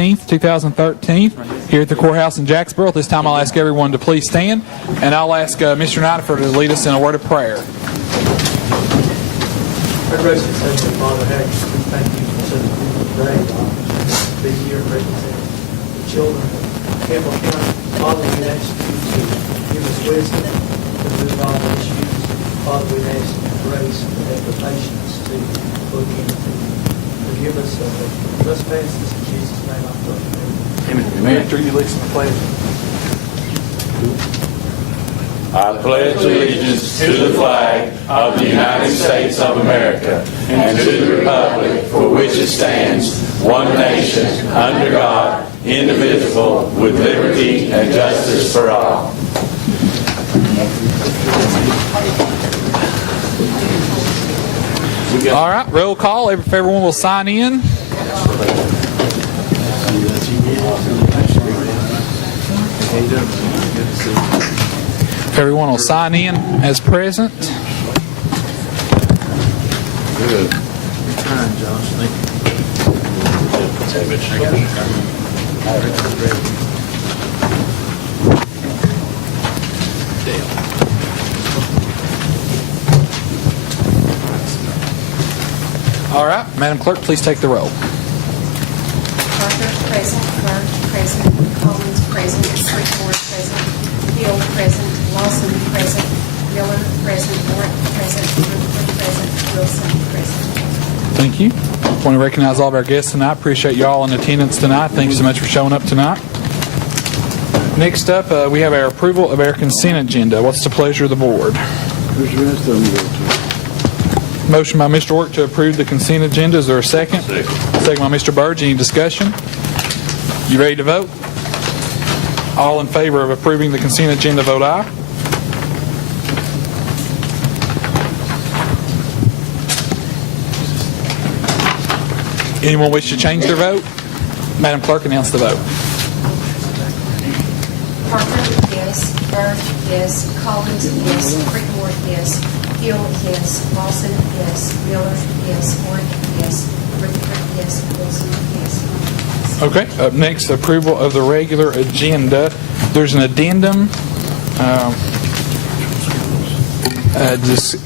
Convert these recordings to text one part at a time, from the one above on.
13th, 2013, here at the courthouse in Jacksboro. At this time, I'll ask everyone to please stand, and I'll ask Mr. Nidifer to lead us in a word of prayer. Our gracious Heavenly Father, we thank you for such a beautiful day, God, to be here representing the children of Campbell County. Father, we ask you to give us wisdom to move all issues. Father, we ask you grace and the patience to look into. Forgive us of the trespasses. In Jesus' name I pray. Amen. Amen. After you lead some pledge. I pledge allegiance to the flag of the United States of America and to the republic for which it stands, one nation, under God, indivisible, with liberty and justice for all. All right, roll call. If everyone will sign in. If everyone will sign in as present. Good. All right, Madam Clerk, please take the roll. Parker, present. Burke, present. Collins, present. Creekmore, present. Hill, present. Lawson, present. Miller, present. Warren, present. Rutherford, present. Wilson, present. Thank you. I want to recognize all of our guests tonight. Appreciate you all in attendance tonight. Thank you so much for showing up tonight. Next up, we have our approval of our consent agenda. What's the pleasure of the board? Motion by Mr. Work to approve the consent agenda. Is there a second? Second by Mr. Burge. Any discussion? You ready to vote? All in favor of approving the consent agenda, vote aye. Anyone wish to change their vote? Madam Clerk, announce the vote. Parker, yes. Burke, yes. Collins, yes. Creekmore, yes. Hill, yes. Lawson, yes. Miller, yes. Warren, yes. Rutherford, yes. Wilson, yes. Okay. Up next, approval of the regular agenda. There's an addendum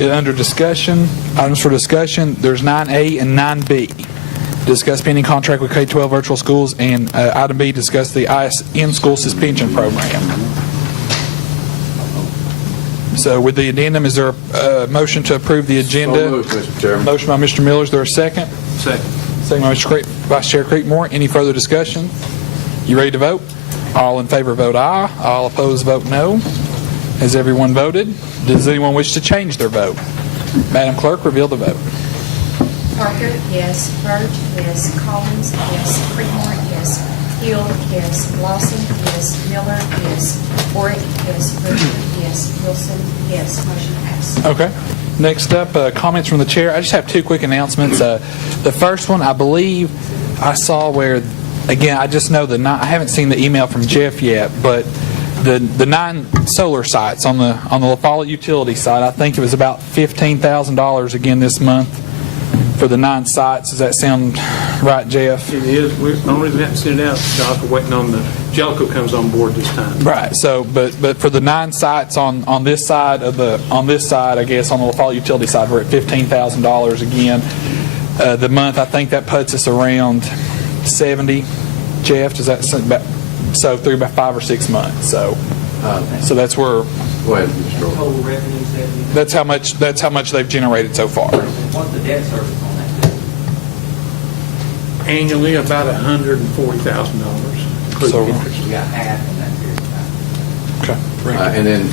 under discussion, items for discussion. There's 9A and 9B. Discuss pending contract with K-12 virtual schools, and item B, discuss the ISN school suspension program. So with the addendum, is there a motion to approve the agenda? So moved, Mr. Chairman. Motion by Mr. Miller. Is there a second? Second. Second by Mr. Vice Chair Creekmore. Any further discussion? You ready to vote? All in favor vote aye. All opposed vote no. Has everyone voted? Does anyone wish to change their vote? Madam Clerk, reveal the vote. Parker, yes. Burge, yes. Collins, yes. Creekmore, yes. Hill, yes. Lawson, yes. Miller, yes. Warwick, yes. Rutherford, yes. Wilson, yes. Motion passed. Okay. Next up, comments from the chair. I just have two quick announcements. The first one, I believe I saw where, again, I just know I haven't seen the email from Jeff yet, but the 9 solar sites on the La Follette utility site, I think it was about $15,000 again this month for the 9 sites. Does that sound right, Jeff? It is. The only reason we haven't sent it out, Josh, we're waiting on the Jellicoe comes on board this time. Right. So, but for the 9 sites on this side, I guess on the La Follette utility side, we're at $15,000 again. The month, I think that puts us around 70. Jeff, does that sound about? So through about 5 or 6 months. So that's where. Go ahead, Mr. Earl. Total revenues that we That's how much they've generated so far. what's the debt service on that? Annually, about $140,000. So- Interest. We got half in that period of time. Okay. And then,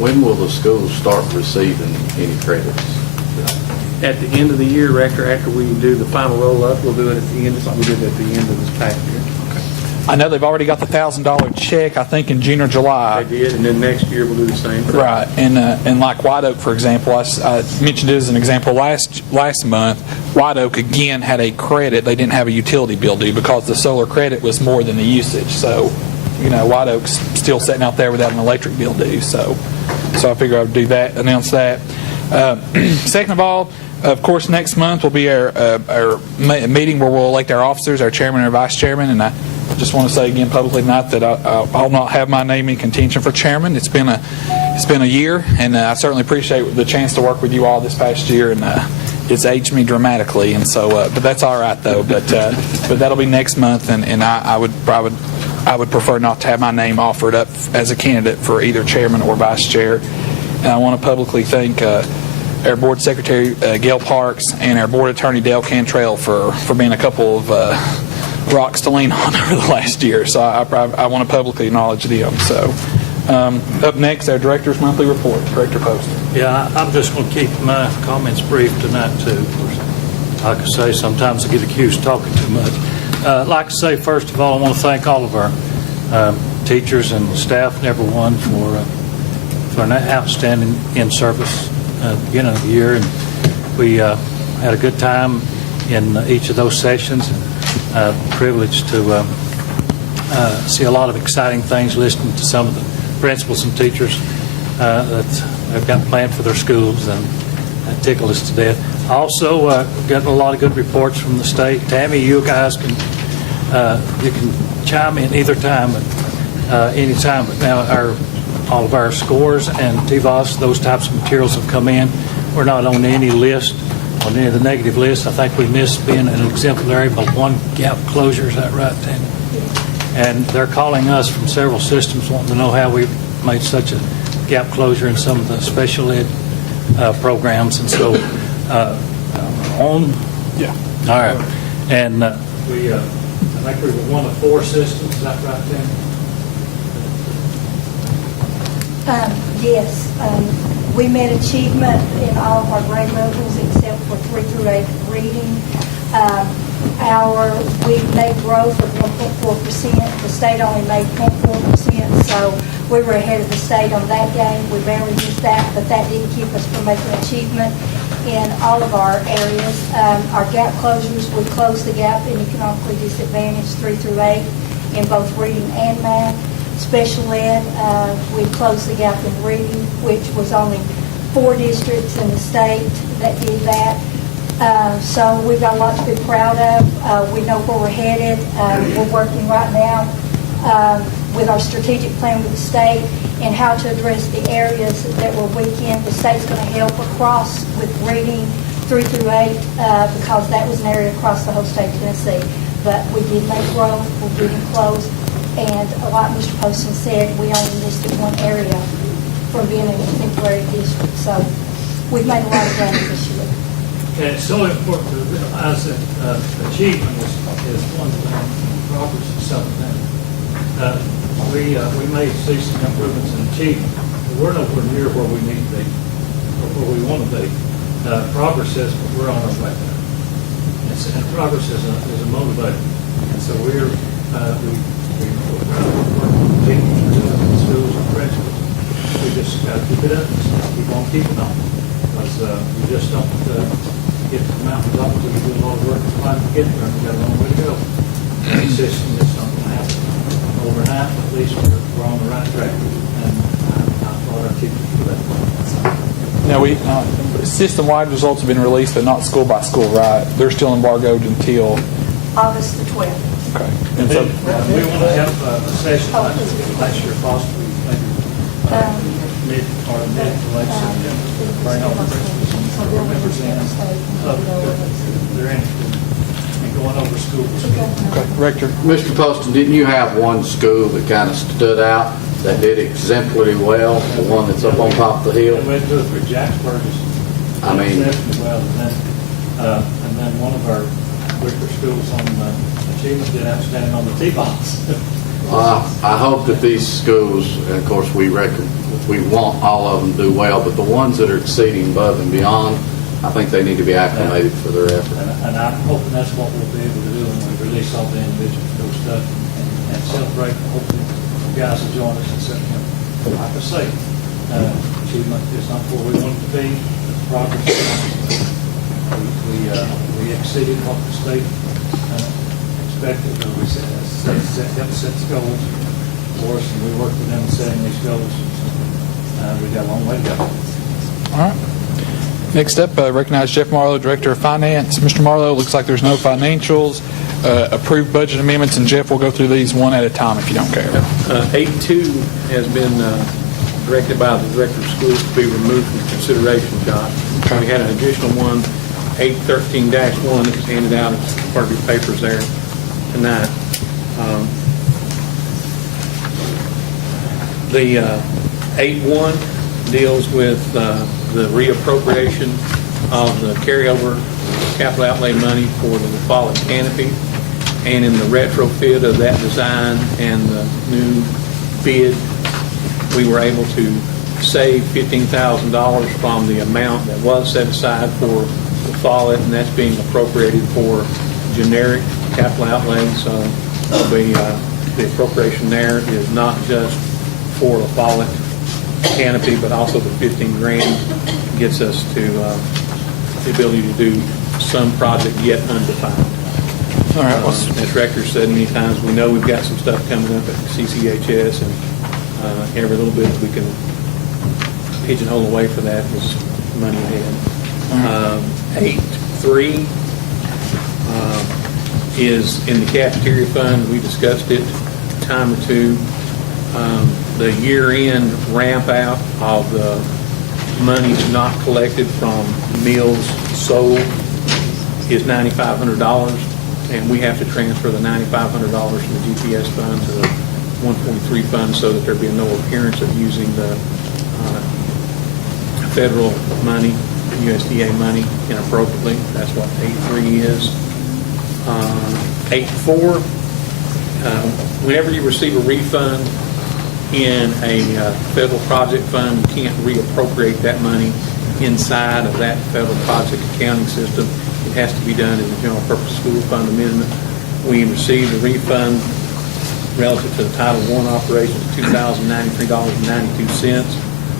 when will the schools start receiving any credits? At the end of the year, after we do the final roll-up, we'll do it at the end, just like we did at the end of this past year. I know they've already got the $1,000 check, I think, in June or July. I did, and then next year we'll do the same thing. Right, and like White Oak, for example, I mentioned it as an example last month. White Oak again had a credit; they didn't have a utility bill due because the solar credit was more than the usage. So, White Oak's still sitting out there without an electric bill due. So I figured I would do that, announce that. Second of all, Of course, next month will be our meeting where we'll elect our officers, our chairman and our vice chairman, and I just want to say again publicly tonight that I'll not have my name in contention for chairman. It's been a year, and I certainly appreciate the chance to work with you all this past year, and it's aged me dramatically, and so but that's all right though. But that'll be next month, and I would prefer not to have my name offered up as a candidate for either chairman or vice chair. And I want to publicly thank our board secretary Gail Parks and our board attorney Dale Cantrell for being a couple of rocks to lean on over the last year. So I want to publicly acknowledge them. So up next, our director's monthly report. Director Poston. Yeah, I'm just going to keep my comments brief tonight, too. Of course, like I say, sometimes I get accused of talking too much. I'd like to say, first of all, I want to thank all of our teachers and staff and everyone for an outstanding in-service at the beginning of the year. And we had a good time in each of those sessions, and privileged to see a lot of exciting things, listening to some of the principals and teachers that they've got planned for their schools, and that tickled us to death. Also, getting a lot of good reports from the state. Tammy, you guys can chime in either time, any time. But now all of our scores and TVOS, those types of materials have come in. We're not on any list, on any of the negative lists. I think we missed being an exemplary, but one gap closure. Is that right, Tammy? And they're calling us from several systems wanting to know how we made such a gap closure in some of the special ed programs. And so on. Yeah. All right. And I think we were one of 4 systems. Is that right, Tammy? Yes, we met achievement in all of our grade levels except for 3 through 8 reading. We made growth of 1.4%. The state only made 0.4%, so we were ahead of the state on that game. We barely missed that, but that didn't keep us from making achievement in all of our areas. Our gap closures, we closed the gap in economically disadvantaged 3 through 8 in both reading and math. Special ed, we closed the gap in reading, which was only 4 districts in the state that did that. So we've got a lot to be proud of. We know where we're headed. We're working right now with our strategic plan with the state and how to address the areas that we're weak in. The state's going to help across with reading 3 through 8 because that was an area across the whole state of Tennessee. But we did make growth. We're getting close. And like Mr. Poston said, we only listed one area from being an exemplary district. So we've made a lot of gains this year. And it's so important to realize that achievement is one thing, progress is something. We may see some improvements in achievement, but we're nowhere near where we need to be or where we want to be. Progress says we're on our way there. And progress is a motivator. And so we're working with schools and principals. We just got to keep it up. Keep on keeping on. Because we just don't get to the mountains up until we do a lot of work to climb to get there. We've got a long way to go. The system is something that happens overnight. At least we're on the right track. And I thought I'd keep it for that. Now, system-wide results have been released, but not school by school, right? They're still embargoed until August the 12th. okay. And so we want to have a session last year, possibly maybe mid or mid to late September. Bring all the principals and board members in. They're interested in going over schools. Okay, Rector. Mr. Poston, didn't you have one school that kind of stood out that did exemplary well, the one that's up on top of the hill? We went to it for Jacksburg. I mean- Exceptionally well, and then one of our Wicker schools on achievement did outstanding on the T-box. I hope that these schools, and of course we want all of them to do well, but the ones that are exceeding above and beyond, I think they need to be acclimated for their effort. And I'm hoping that's what we'll be able to do when we release all the individual school stuff and celebrate. Hopefully you guys will join us in September. Like I say, achievement is not where we want it to be. Progress is not. We exceeded what the state expected, or we set goals for us, and we worked with them setting these goals. We got a long way to go. All right. Next up, recognize Jeff Marlowe, Director of Finance. Mr. Marlowe, looks like there's no financials. Approved budget amendments, and Jeff will go through these one at a time if you don't care. 8.2 has been directed by the Director of Schools to be removed from consideration, Josh. We had an additional one, 813-1, that was handed out as part of your papers there tonight. The 8.1 deals with the reappropriation of the carryover capital outlay money for the fallen canopy, and in the retrofit of that design and the new bid, we were able to save $15,000 from the amount that was set aside for the Follett, and that's being appropriated for generic capital outlay. So the appropriation there is not just for the Follett canopy, but also the 15 grand gets us to the ability to do some project yet undefined. All right. As Rector said many times, we know we've got some stuff coming up at CCHS, and every little bit we can pigeonhole away for that is money ahead. 8.3 is in the cafeteria fund. We discussed it a time or two. The year-end ramp out of the monies not collected from meals sold is $9,500, and we have to transfer the $9,500 from the GPS fund to the 143 fund so that there be no appearance of using the federal money, USDA money, inappropriately. That's what 8.3 is. 8.4, whenever you receive a refund in a federal project fund, you can't reappropriate that money inside of that federal project accounting system. It has to be done in the general purpose school fund amendment. We received a refund relative to the Title I operation of $2,093.92,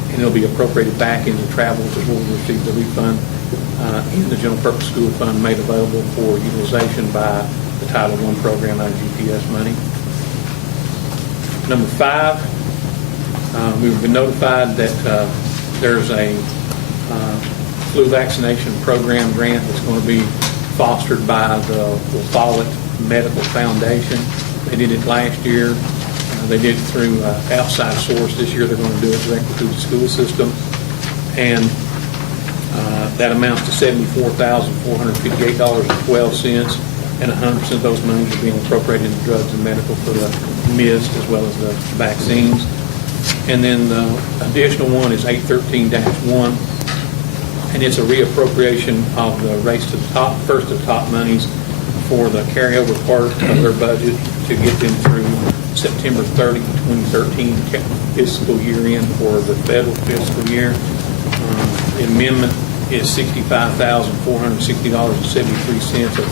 and it'll be appropriated back into travel, which is where we received the refund in the general purpose school fund made available for utilization by the Title I program out of GPS money. Number 5, we've been notified that there's a flu vaccination program grant that's going to be fostered by the Follett Medical Foundation. They did it last year. They did it through outside source. This year they're going to do it directly through the school system. And that amounts to $74,458.12, and 100% of those monies are being appropriated into drugs and medical for the MIST as well as the vaccines. And then the additional one is 813-1, and it's a reappropriation of the race to the top, first to the top monies for the carryover part of their budget to get them through September 30, 2013 fiscal year end for the federal fiscal year. The amendment is $65,460.73 of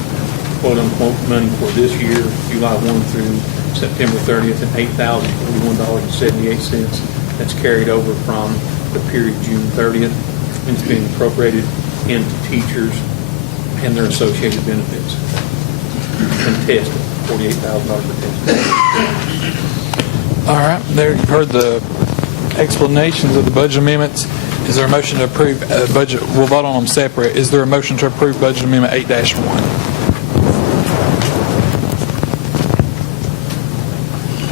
quote-unquote money for this year, July 1 through September 30th, and $8,041.78 that's carried over from the period June 30th. And it's being appropriated into teachers and their associated benefits. And testing, $48,000 for testing. All right. There you've heard the explanations of the budget amendments. Is there a motion to approve budget? We'll vote on them separate. Is there a motion to approve budget amendment 8-1?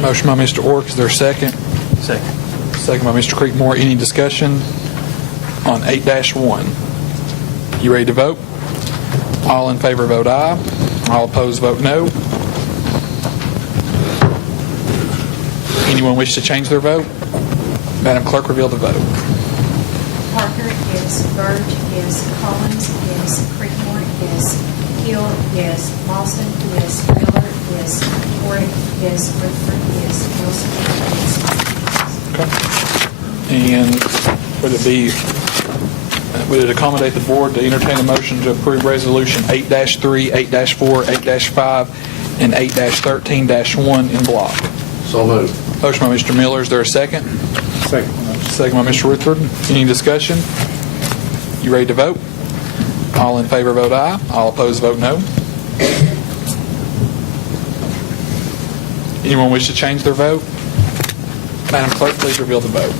Motion by Mr. Ork. Is there a second? Second. Second by Mr. Creekmore. Any discussion on 8-1? You ready to vote? All in favor vote aye. All opposed vote no. Anyone wish to change their vote? Madam Clerk, reveal the vote. Parker, yes. Byrd, yes. Collins, yes. Creekmore, yes. Hill, yes. Lawson, yes. Miller, yes. Warwick, yes. Rutherford, yes. Wilson, yes. Okay. And would it accommodate the board to entertain a motion to approve resolution 8-3, 8-4, 8-5, and 8-13-1 in block? So moved. Motion by Mr. Miller. Is there a second? Second. Second by Mr. Rutherford. Any discussion? You ready to vote? All in favor vote aye. All opposed vote no. Anyone wish to change their vote? Madam Clerk, please reveal the vote.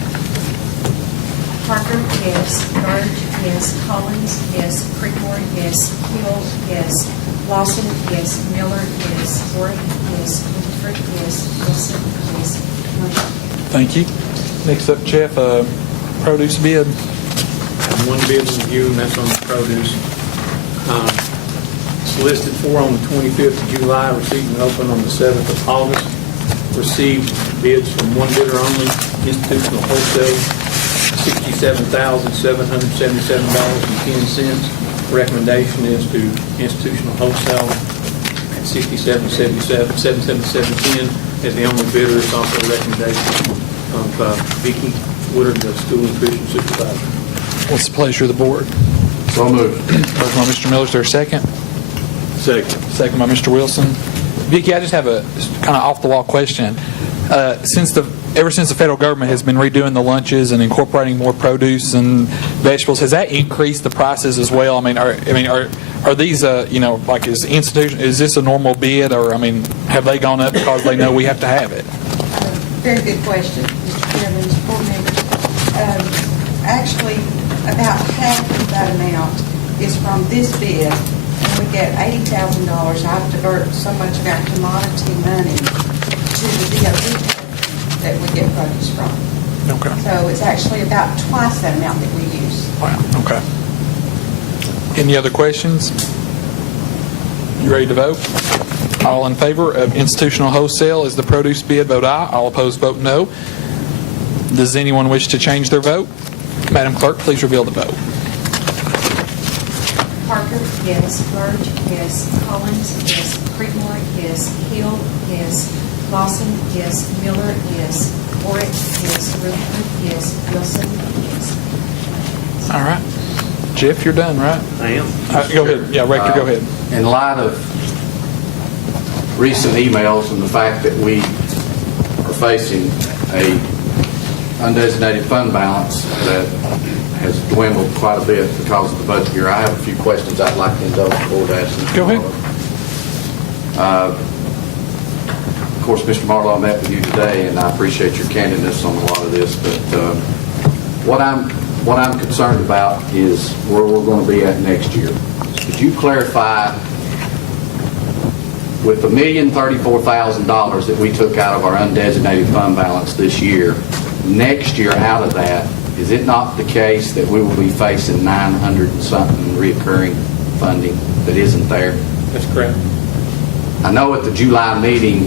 Parker, yes. Byrd, yes. Collins, yes. Creekmore, yes. Hill, yes. Lawson, yes. Miller, yes. Warwick, yes. Rutherford, yes. Wilson, yes. Motion Thank you. Next up, Jeff, produce bid. One bid review, and that's on the produce. It's listed for on the 25th of July, received and opened on the 7th of August. Received bids from one bidder only, Institutional Wholesale, $67,777.10. Recommendation is to Institutional Wholesale at $67,777.10 as the only bidder. It's also a recommendation of Vicki Woodard, the school nutrition supervisor. What's the pleasure of the board? So moved. Motion by Mr. Miller, is there a second? Second. Second by Mr. Wilson. Vicki, I just have a kind of off-the-wall question. Ever since the federal government has been redoing the lunches and incorporating more produce and vegetables, has that increased the prices as well? Are these like is this a normal bid, or have they gone up because they know we have to have it? Very good question, Mr. Chairman, Mr. Board members. Actually, about half of that amount is from this bid, and we get $80,000. I've diverted so much of our commodity money to the DOD that we get produce from. Okay. So it's actually about twice that amount that we use. Wow. Okay. Any other questions? You ready to vote? All in favor of institutional wholesale as the produce bid, vote aye. All opposed, vote no. Does anyone wish to change their vote? Madam Clerk, please reveal the vote. Parker, yes. Burge, yes. Collins, yes. Creekmore, yes. Hill, yes. Lawson, yes. Miller, yes. Warwick, yes. Rutherford, yes. Wilson, yes. All right. Jeff, you're done, right? I am. Go ahead. Yeah, Rector, go ahead. In light of recent emails and the fact that we are facing a undesignated fund balance that has dwindled quite a bit because of the budget year, I have a few questions I'd like to indulge the board asking. Go ahead. Of course, Mr. Marlowe, I met with you today, and I appreciate your candidness on a lot of this, but what I'm concerned about is where we're going to be at next year. Could you clarify, with the $1,034,000 that we took out of our undesignated fund balance this year, next year out of that, is it not the case that we will be facing 900 and something reoccurring funding that isn't there? That's correct. I know at the July meeting,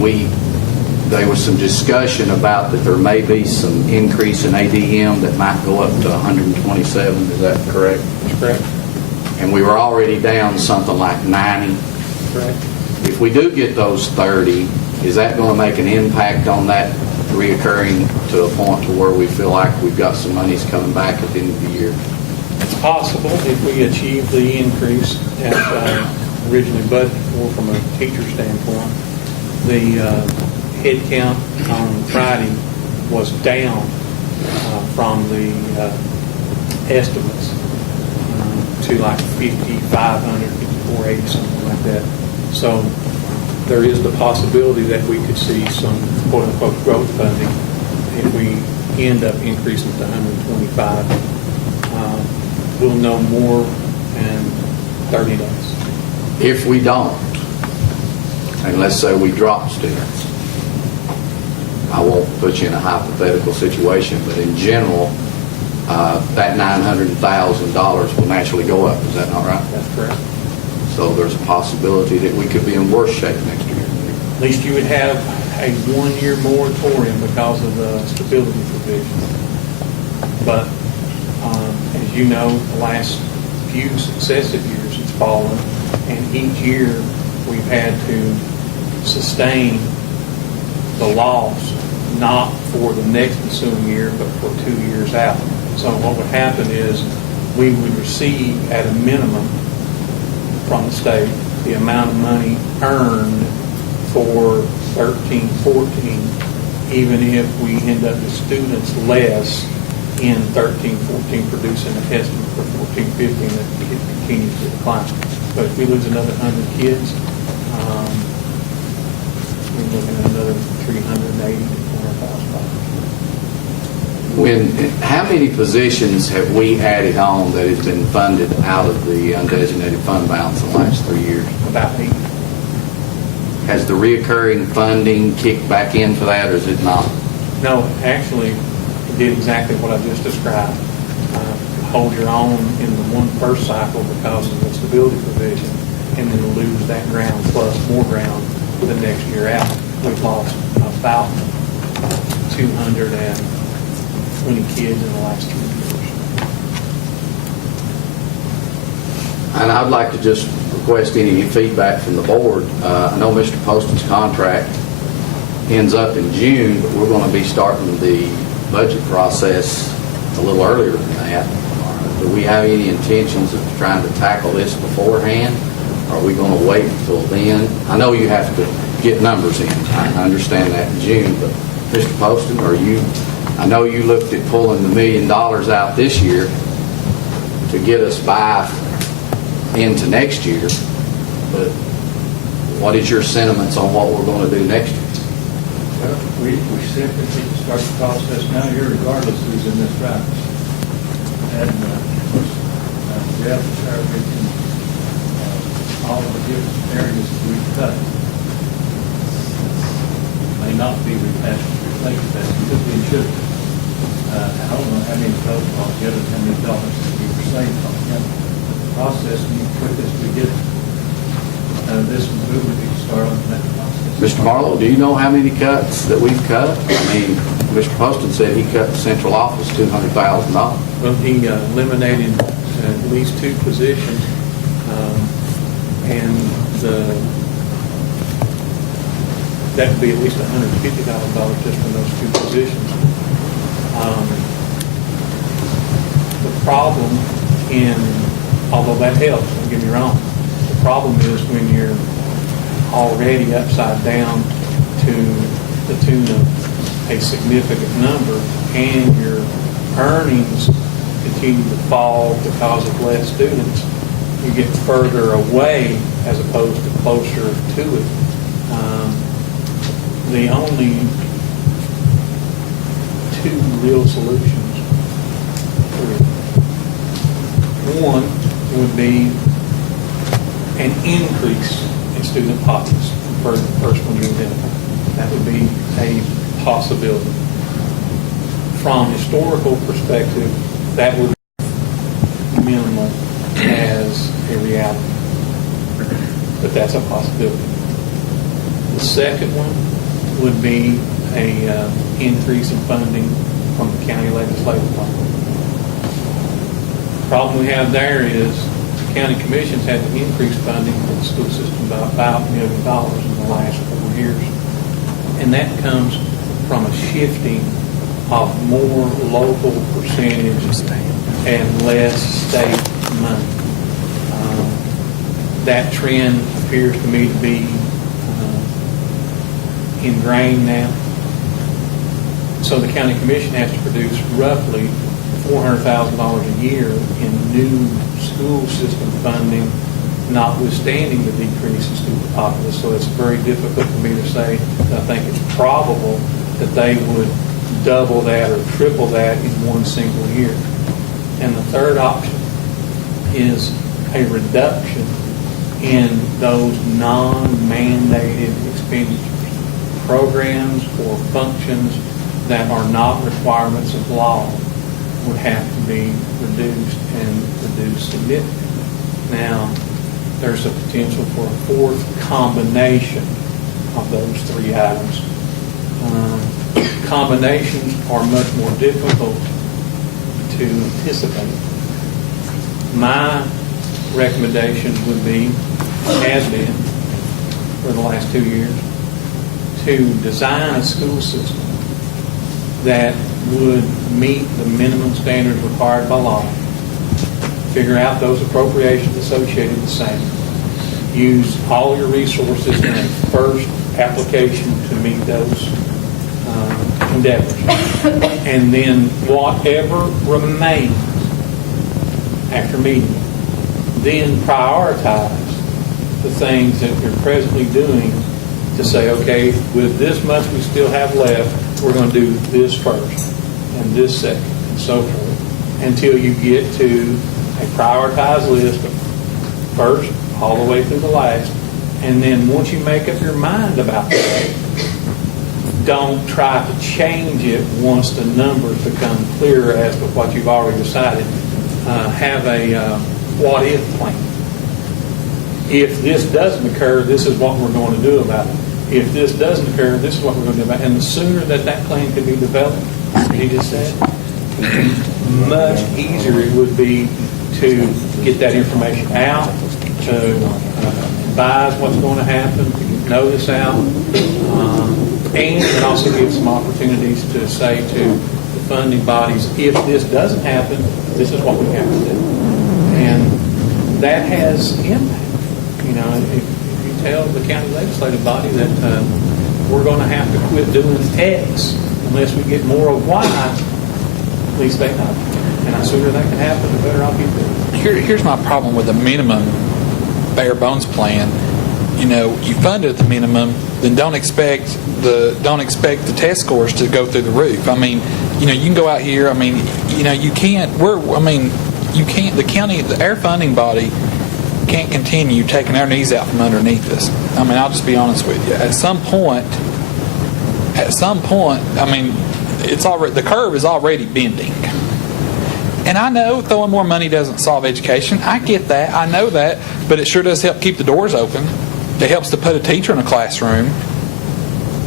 there was some discussion about that there may be some increase in ADM that might go up to 127. Is that correct? That's correct. And we were already down something like 90. Correct. If we do get those 30, is that going to make an impact on that reoccurring to a point to where we feel like we've got some monies coming back at the end of the year? It's possible if we achieve the increase as originally budgeted for from a teacher standpoint. The head count on Friday was down from the estimates to like 5,500, 5,480, something like that. So there is the possibility that we could see some quote-unquote growth funding if we end up increasing to 125. We'll know more in 30 days. If we don't, and let's say we drop students, I won't put you in a hypothetical situation, but in general, that $900,000 will naturally go up. Is that not right? That's correct. So there's a possibility that we could be in worse shape next year. At least you would have a one-year moratorium because of the stability provision. But as you know, the last few successive years it's fallen, and each year we've had to sustain the loss, not for the next ensuing year, but for 2 years out. So what would happen is we would receive at a minimum from the state the amount of money earned for 13, 14, even if we end up with students less in 13, 14 producing an estimate for 14, 15 that it continues to decline. But if we lose another 100 kids, we're looking at another $380,000 to $400,000. How many positions have we added on that has been funded out of the undesignated fund balance in the last 3 years? About 8. Has the reoccurring funding kicked back in for that, or is it not? No, actually, it did exactly what I just described. Hold your own in the first cycle because of the stability provision, and then lose that ground plus more ground the next year out. We've lost about 220 kids in the last 2 years. And I'd like to just request any feedback from the board. I know Mr. Poston's contract ends up in June, but we're going to be starting the budget process a little earlier than that. Do we have any intentions of trying to tackle this beforehand? Are we going to wait until then? I know you have to get numbers in. I understand that in June, but Mr. Poston, I know you looked at pulling the $1 million out this year to get us by into next year, but what is your sentiments on what we're going to do next year? We simply need to start the process now, regardless who's in this race. And Jeff started in all the different areas that we've cut. May not be replaced that it could be and should be. I don't know how many votes altogether, how many dollars we were saved on the process, and the quickest we get this movement, we can start on that process. Mr. Marlowe, do you know how many cuts that we've cut? I mean, Mr. Poston said he cut the central office $200,000. Well, he eliminated at least 2 positions, and that would be at least $150,000 just from those 2 positions. The problem although that helps, don't get me wrong, the problem is when you're already upside down to the tune of a significant number and your earnings continue to fall because of less students, you get further away as opposed to closer to it. The only 2 real solutions, 1 would be an increase in student pockets for the first one you identify. That would be a possibility. From historical perspective, that would be minimal as a reality. But that's a possibility. The second one would be a increase in funding from the county legislative body. The problem we have there is the county commissions had to increase funding for the school system by about $1 million in the last 4 years. And that comes from a shifting of more local percentage and less state money. That trend appears to me to be ingrained now. So the county commission has to produce roughly $400,000 a year in new school system funding, notwithstanding the decrease in student populace. So it's very difficult for me to say that I think it's probable that they would double that or triple that in one single year. And the third option is a reduction in those non-mandated expenditures, programs or functions that are not requirements of law would have to be reduced and reduced significantly. Now, there's a potential for a 4th combination of those 3 items. Combinations are much more difficult to anticipate. My recommendation would be, has been for the last 2 years, to design a school system that would meet the minimum standards required by law, figure out those appropriations associated with the same, use all your resources in a first application to meet those endeavors, and then whatever remains after meeting, then prioritize the things that you're presently doing to say, okay, with this much we still have left, we're going to do this first. and this second, and so forth, until you get to a prioritized list of first all the way through the last. And then once you make up your mind about that, don't try to change it once the numbers become clearer as to what you've already decided. Have a what-if plan. If this doesn't occur, this is what we're going to do about it. If this doesn't occur, this is what we're going to do about it. And the sooner that plan can be developed, as he just said, much easier it would be to get that information out, to advise what's going to happen, to get notice out, and it also gives some opportunities to say to the funding bodies, if this doesn't happen, this is what we have to do. And that has impact. You know, if you tell the county legislative body that we're going to have to quit doing X unless we get more of Y, at least they know. And the sooner that can happen, the better off you be. Here's my problem with the minimum bare bones plan. You know, you fund it at the minimum, then don't expect the test scores to go through the roof. I mean, you know, you can go out here. I mean, you know, you can't. You can't. The county, our funding body, can't continue taking our knees out from underneath us. I mean, I'll just be honest with you. At some point, I mean, the curve is already bending. And I know throwing more money doesn't solve education. I get that. I know that. But it sure does help keep the doors open. It helps to put a teacher in a classroom.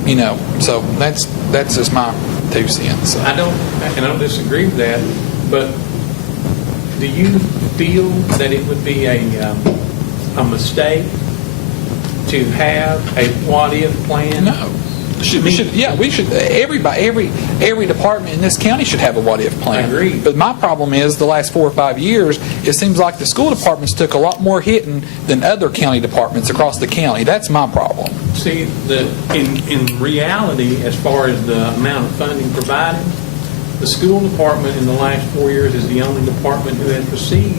You know, so that's just my 2 cents. So. I don't disagree with that, but do you feel that it would be a mistake to have a what-if plan? No. We should. Every department in this county should have a what-if plan. I agree. But my problem is the last 4 or 5 years, it seems like the school departments took a lot more hitting than other county departments across the county. That's my problem. See, in reality, as far as the amount of funding provided, the school department in the last 4 years is the only department who has received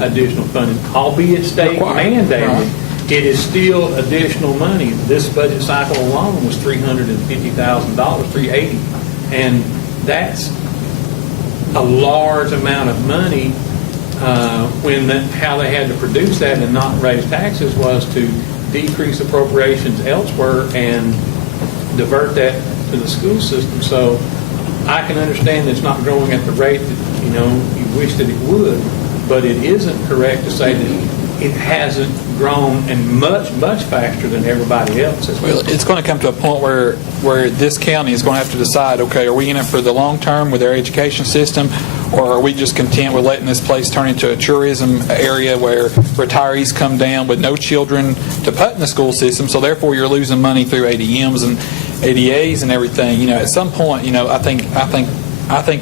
additional funding, albeit state mandated. Right. It is still additional money. This budget cycle alone was $350,000, $380,000, and that's a large amount of money. How they had to produce that and not raise taxes was to decrease appropriations elsewhere and divert that to the school system. So I can understand that it's not growing at the rate that you wish that it would, but it isn't correct to say that it hasn't grown and much faster than everybody else has. Well, it's going to come to a point where this county is going to have to decide, okay, are we in it for the long term with our education system, or are we just content with letting this place turn into a tourism area where retirees come down with no children to put in the school system, so therefore you're losing money through ADMs and ADAs and everything. You know, at some point, I think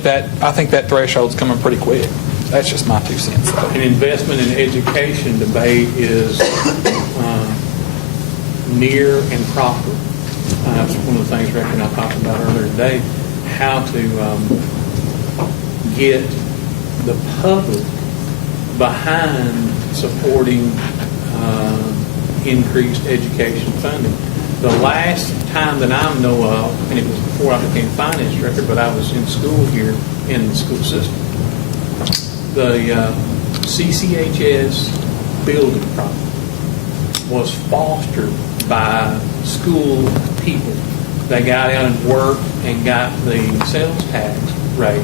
that threshold's coming pretty quick. That's just my 2 cents. An investment in education debate is near and proper. That's one of the things Rick and I talked about earlier today, how to get the public behind supporting increased education funding. The last time that I know of, and it was before I became finance director, but I was in school here in the school system, the CCHS building problem was fostered by school people. They got out and worked and got the sales tax rate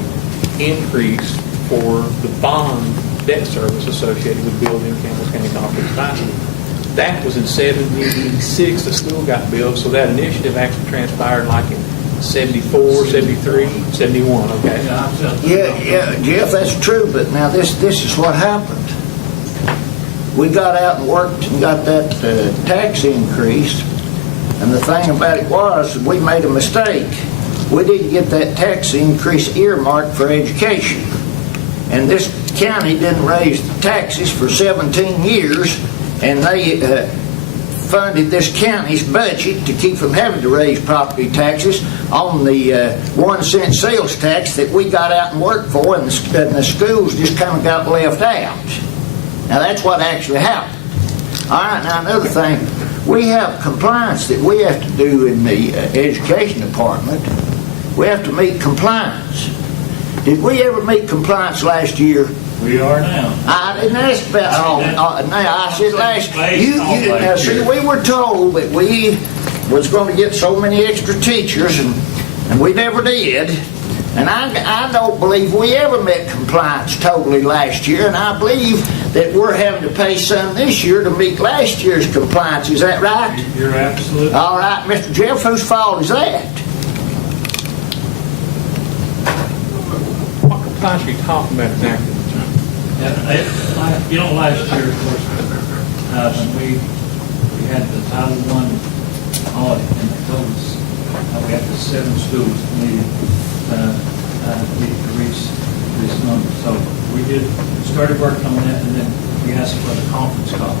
increased for the bond debt service associated with building Campbell County Cooperative High School. That was in 76 the school got built, so that initiative actually transpired like in 74, 73, 71, okay? Yeah, Jeff, that's true, but now this is what happened. We got out and worked and got that tax increase, and the thing about it was we made a mistake. We didn't get that tax increase earmarked for education. And this county didn't raise the taxes for 17 years, and they funded this county's budget to keep from having to raise property taxes on the 1 cent sales tax that we got out and worked for, and the schools just kind of got left out. Now that's what actually happened. All right, now another thing, we have compliance that we have to do in the education department. We have to meet compliance. Did we ever meet compliance last year? We are now. I didn't ask about, now, I said last, now, see, we were told that we was going to get so many extra teachers, and we never did. And I don't believe we ever met compliance totally last year, and I believe that we're having to pay some this year to meet last year's compliance. Is that right? You're absolutely. All right, Mr. Jeff, whose fault is that? What compliance are you talking about exactly? Last year, of course, when we had the Title I audit, and they told us we had the 7 schools needed to reach this number. So we started working on that, and then we asked for the conference call.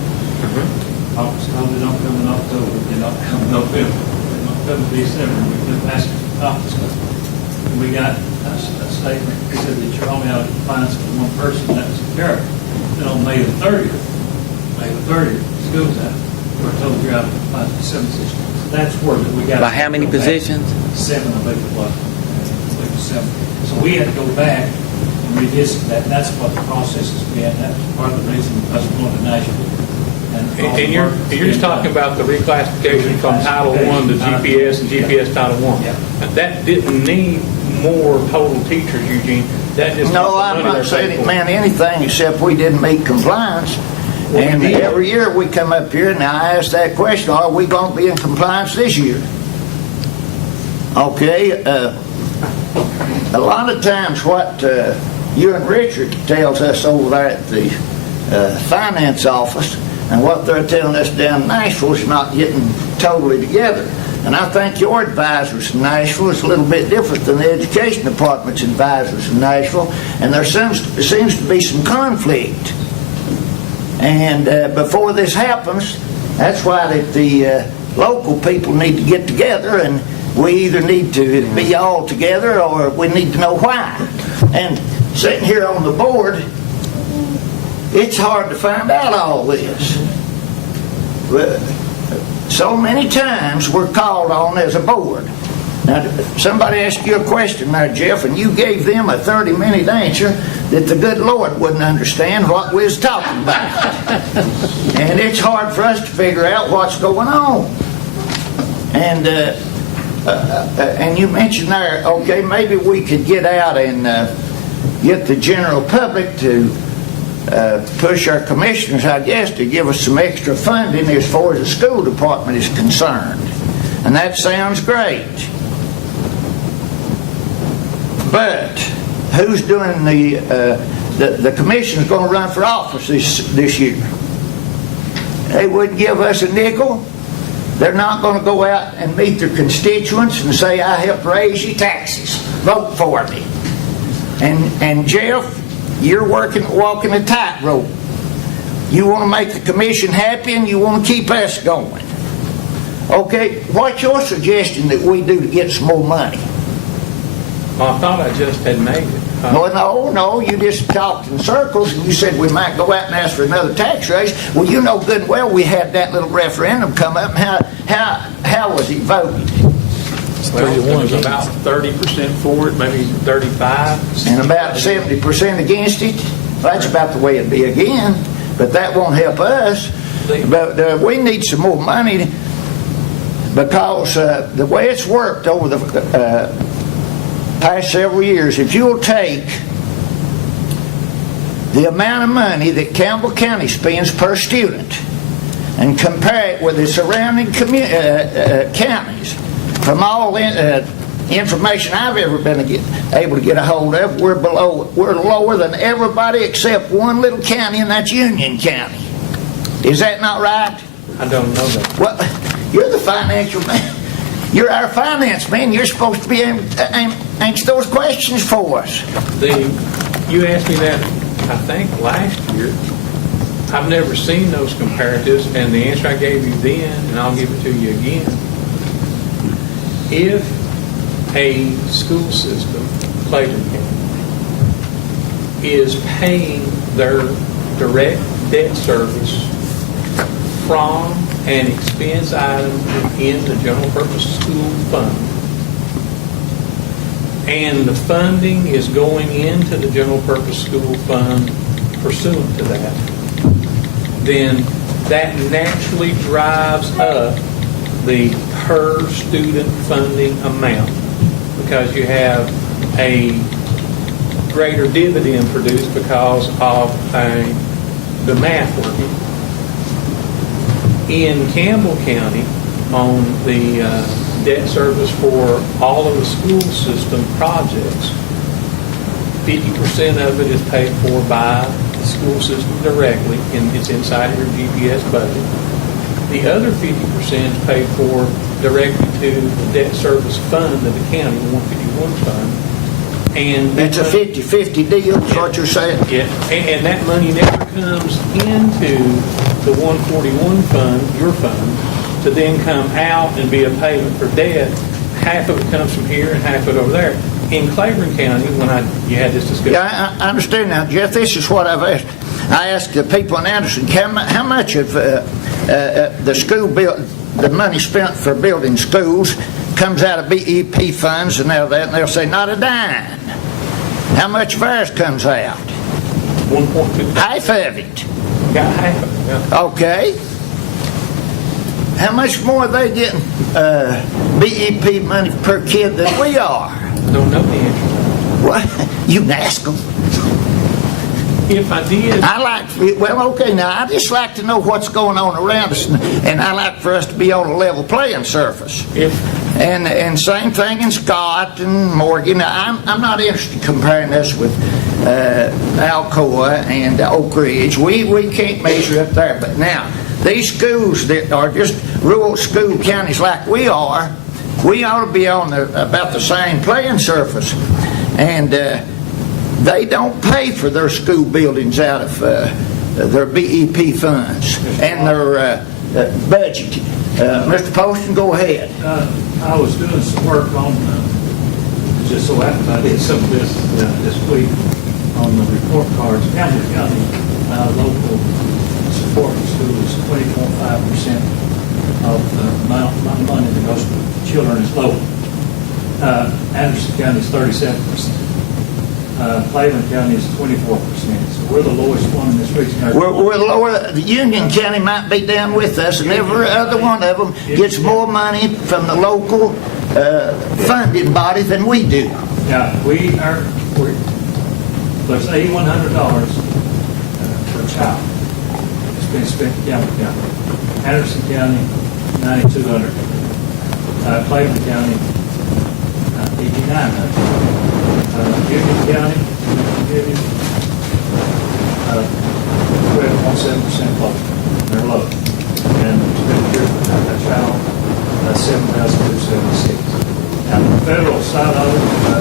Conference call, they don't come in October, they don't come in November, they don't come in December. We kept asking for conference call. And we got a statement that said that you're only out of compliance with one person, and that was Carol. Then on May the 30th, school's out. We're told you're out of compliance with 7 positions. So that's where we got. By how many positions? 7, I believe it was. I believe it was 7. So we had to go back and revisit that. And that's what the process has been. That's part of the reason us going to Nashville. And you're just talking about the reclassification from Title I to GPS and GPS Title I. Yeah. Now, that didn't need more total teachers, Eugene. That just No, I'm not saying it meant anything except we didn't meet compliance. And every year we come up here and I ask that question, are we going to be in compliance this year? Okay, a lot of times what you and Richard tells us over there at the finance office and what they're telling us down in Nashville is not getting totally together. And I think your advisors in Nashville is a little bit different than the education department's advisors in Nashville, and there seems to be some conflict. And before this happens, that's why that the local people need to get together, and we either need to be all together or we need to know why. And sitting here on the board, it's hard to find out all this. So many times we're called on as a board. Now, somebody asked you a question there, Jeff, and you gave them a 30-minute answer that the good Lord wouldn't understand what we was talking about. And it's hard for us to figure out what's going on. And you mentioned there, okay, maybe we could get out and get the general public to push our commissioners, I guess, to give us some extra funding as far as the school department is concerned. And that sounds great. But who's doing the commission's going to run for office this year? They wouldn't give us a nickel. They're not going to go out and meet their constituents and say, I helped raise your taxes. Vote for me. And Jeff, you're walking a tightrope. You want to make the commission happy and you want to keep us going. Okay, what's your suggestion that we do to get some more money? Well, I thought I just had made it. No, you just talked in circles and you said we might go out and ask for another tax raise. Well, you know good and well we had that little referendum come up. How was it voted? It was about 30% for it, maybe 35%. And about 70% against it? Well, that's about the way it'd be again. But that won't help us. But we need some more money because the way it's worked over the past several years, if you'll take the amount of money that Campbell County spends per student and compare it with the surrounding counties, from all information I've ever been able to get a hold of, we're lower than everybody except one little county, and that's Union County. Is that not right? I don't know that. Well, you're the financial man. You're our finance man. You're supposed to be answer those questions for us. You asked me that, I think, last year. I've never seen those comparatives, and the answer I gave you then, and I'll give it to you again. If a school system, Clayton County, is paying their direct debt service from an expense item in the general purpose school fund, and the funding is going into the general purpose school fund pursuant to that, then that naturally drives up the per student funding amount, because you have a greater dividend produced because of the math working. In Campbell County, on the debt service for all of the school system projects, 50% of it is paid for by the school system directly, and it's inside of your GPS budget. The other 50% is paid for directly to the debt service fund of the county, the 151 fund. And It's a 50-50 deal, is what you're saying? yeah, and that money never comes into the 141 fund, your fund, to then come out and be a payment for debt. Half of it comes from here and half of it over there. In Claiborne County, when you had this discussion. Yeah, I understand now, Jeff. This is what I've asked. I asked the people in Anderson, how much of the school the money spent for building schools comes out of BEP funds and all that, and they'll say not a dime. How much of ours comes out? 1.2. Half of it. Got half of it, yeah. Okay. How much more are they getting BEP money per kid than we are? Don't know the answer. What? You can ask them. If I did, Well, okay, now, I just like to know what's going on around us, and I like for us to be on a level playing surface. And same thing in Scott and Morgan. Now, I'm not interested in comparing us with Alcoa and Oak Ridge. We can't measure up there. But now, these schools that are just rural school counties like we are, we ought to be on about the same playing surface. And they don't pay for their school buildings out of their BEP funds and their budget. Mr. Poston, go ahead. I was doing some work on, just so happened I did some of this week on the report cards. Campbell County local support for schools, 20.5% of the amount of money that goes to children is local. Anderson County is 37%. Claiborne County is 24%. So we're the lowest one in this region. We're lower. Union County might be down with us, and every other one of them gets more money from the local funding body than we do. Yeah, there's $8,100 per child that's been spent in Campbell County. Anderson County, $9,200. Claiborne County, $8,900. Union County, we're at 1.7% low. They're low. And expenditure per child, $7,276. Now, the federal side of it,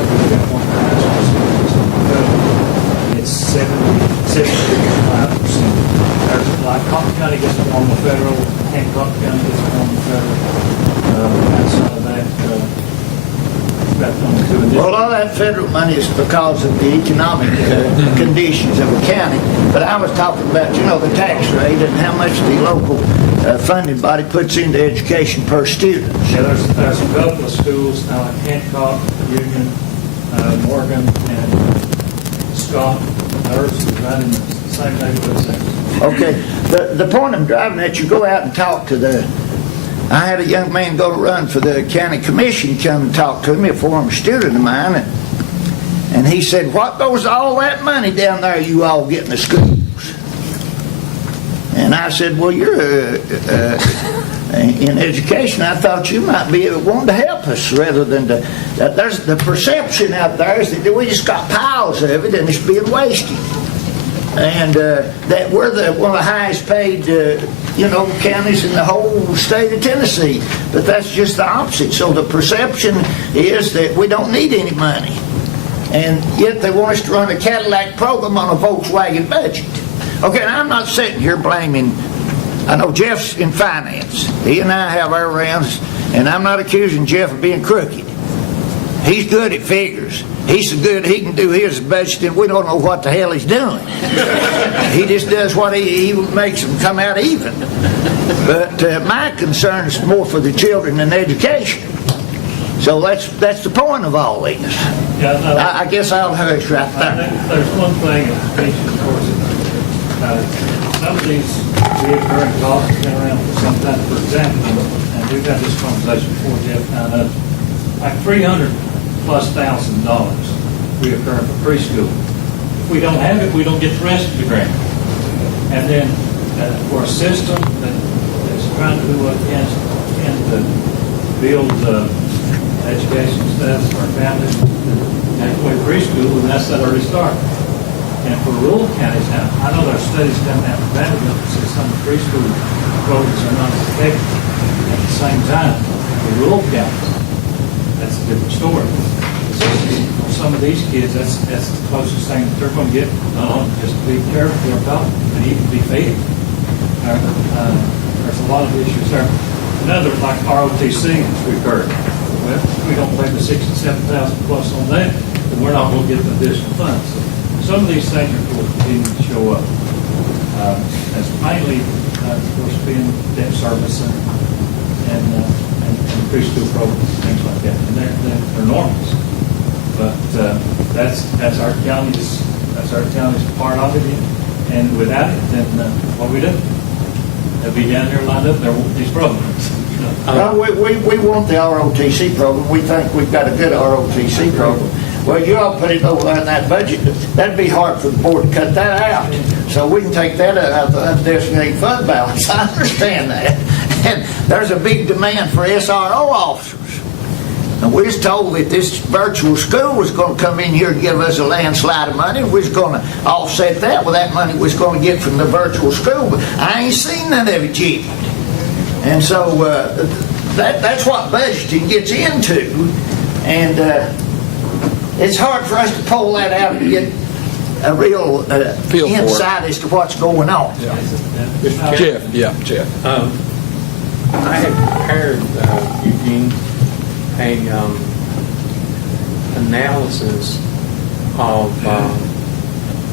we've got one it's 75%. Like Cotton County gets it on the federal, Hancock County gets it on the federal. Outside of that, well, all that federal money is because of the economic conditions of the county. But I was talking about, the tax rate and how much the local funding body puts into education per student. Yeah, there's a couple of schools now like Hancock, Union, Morgan, and Scott. Ours is right in the same neighborhood as Okay. The point I'm driving at, you go out and talk to I had a young man go to run for the county commission come and talk to me, a former student of mine, and he said, what goes all that money down there you all get in the schools? And I said, well, you're in education. I thought you might be wanting to help us rather than there's the perception out there is that we just got piles of it and it's being wasted. And that we're one of the highest paid counties in the whole state of Tennessee. But that's just the opposite. So the perception is that we don't need any money. And yet they want us to run a Cadillac program on a Volkswagen budget. Okay, and I'm not sitting here blaming, I know Jeff's in finance. He and I have our rounds, and I'm not accusing Jeff of being crooked. He's good at figures. He's so good he can do his budget and we don't know what the hell he's doing. He just does what he makes them come out even. But my concern is more for the children and education. So that's the point of all this. Yeah, no. I guess I'll hush right I there. think there's one thing that's mentioned, of course, some of these recurring costs have been around for some time. For example, and we've had this conversation before, Jeff, now, like $300,000+ reoccurring for preschool. If we don't have it, we don't get the rest of the grant. And then for a system that's trying to do what it can to build education staff for our families, halfway preschool, and that's that early start. And for rural counties, now, I know there's studies coming out of Vanderbilt that say some preschool programs are not as effective. At the same time, for rural counties, that's a different story. For some of these kids, that's the closest thing that they're going to get. Just to be careful for adults, and even be fed. There's a lot of issues there. Another, like ROTC, that's recurring. Well, if we don't pay the $67,000+ on that, then we're not going to get the additional funds. So some of these things are going to continue to show up. That's mainly, of course, being debt service and preschool programs, things like that. And they're enormous. But that's our county's part of it. And without it, then what we do? They'll be down there lined up. There won't be these programs. Well, we want the ROTC program. We think we've got a good ROTC program. Well, you all put it over in that budget. That'd be hard for the board to cut that out. So we can take that out of the undesignated fund balance. I understand that. And there's a big demand for SRO officers. And we was told that this virtual school was going to come in here and give us a landslide of money. We was going to offset that with that money we was going to get from the virtual school. But I ain't seen none of it yet. And so that's what budgeting gets into. And it's hard for us to pull that out and get a real Feel for it. insight as to what's going on. Jeff, yeah, Jeff. I had prepared, Eugene, a analysis of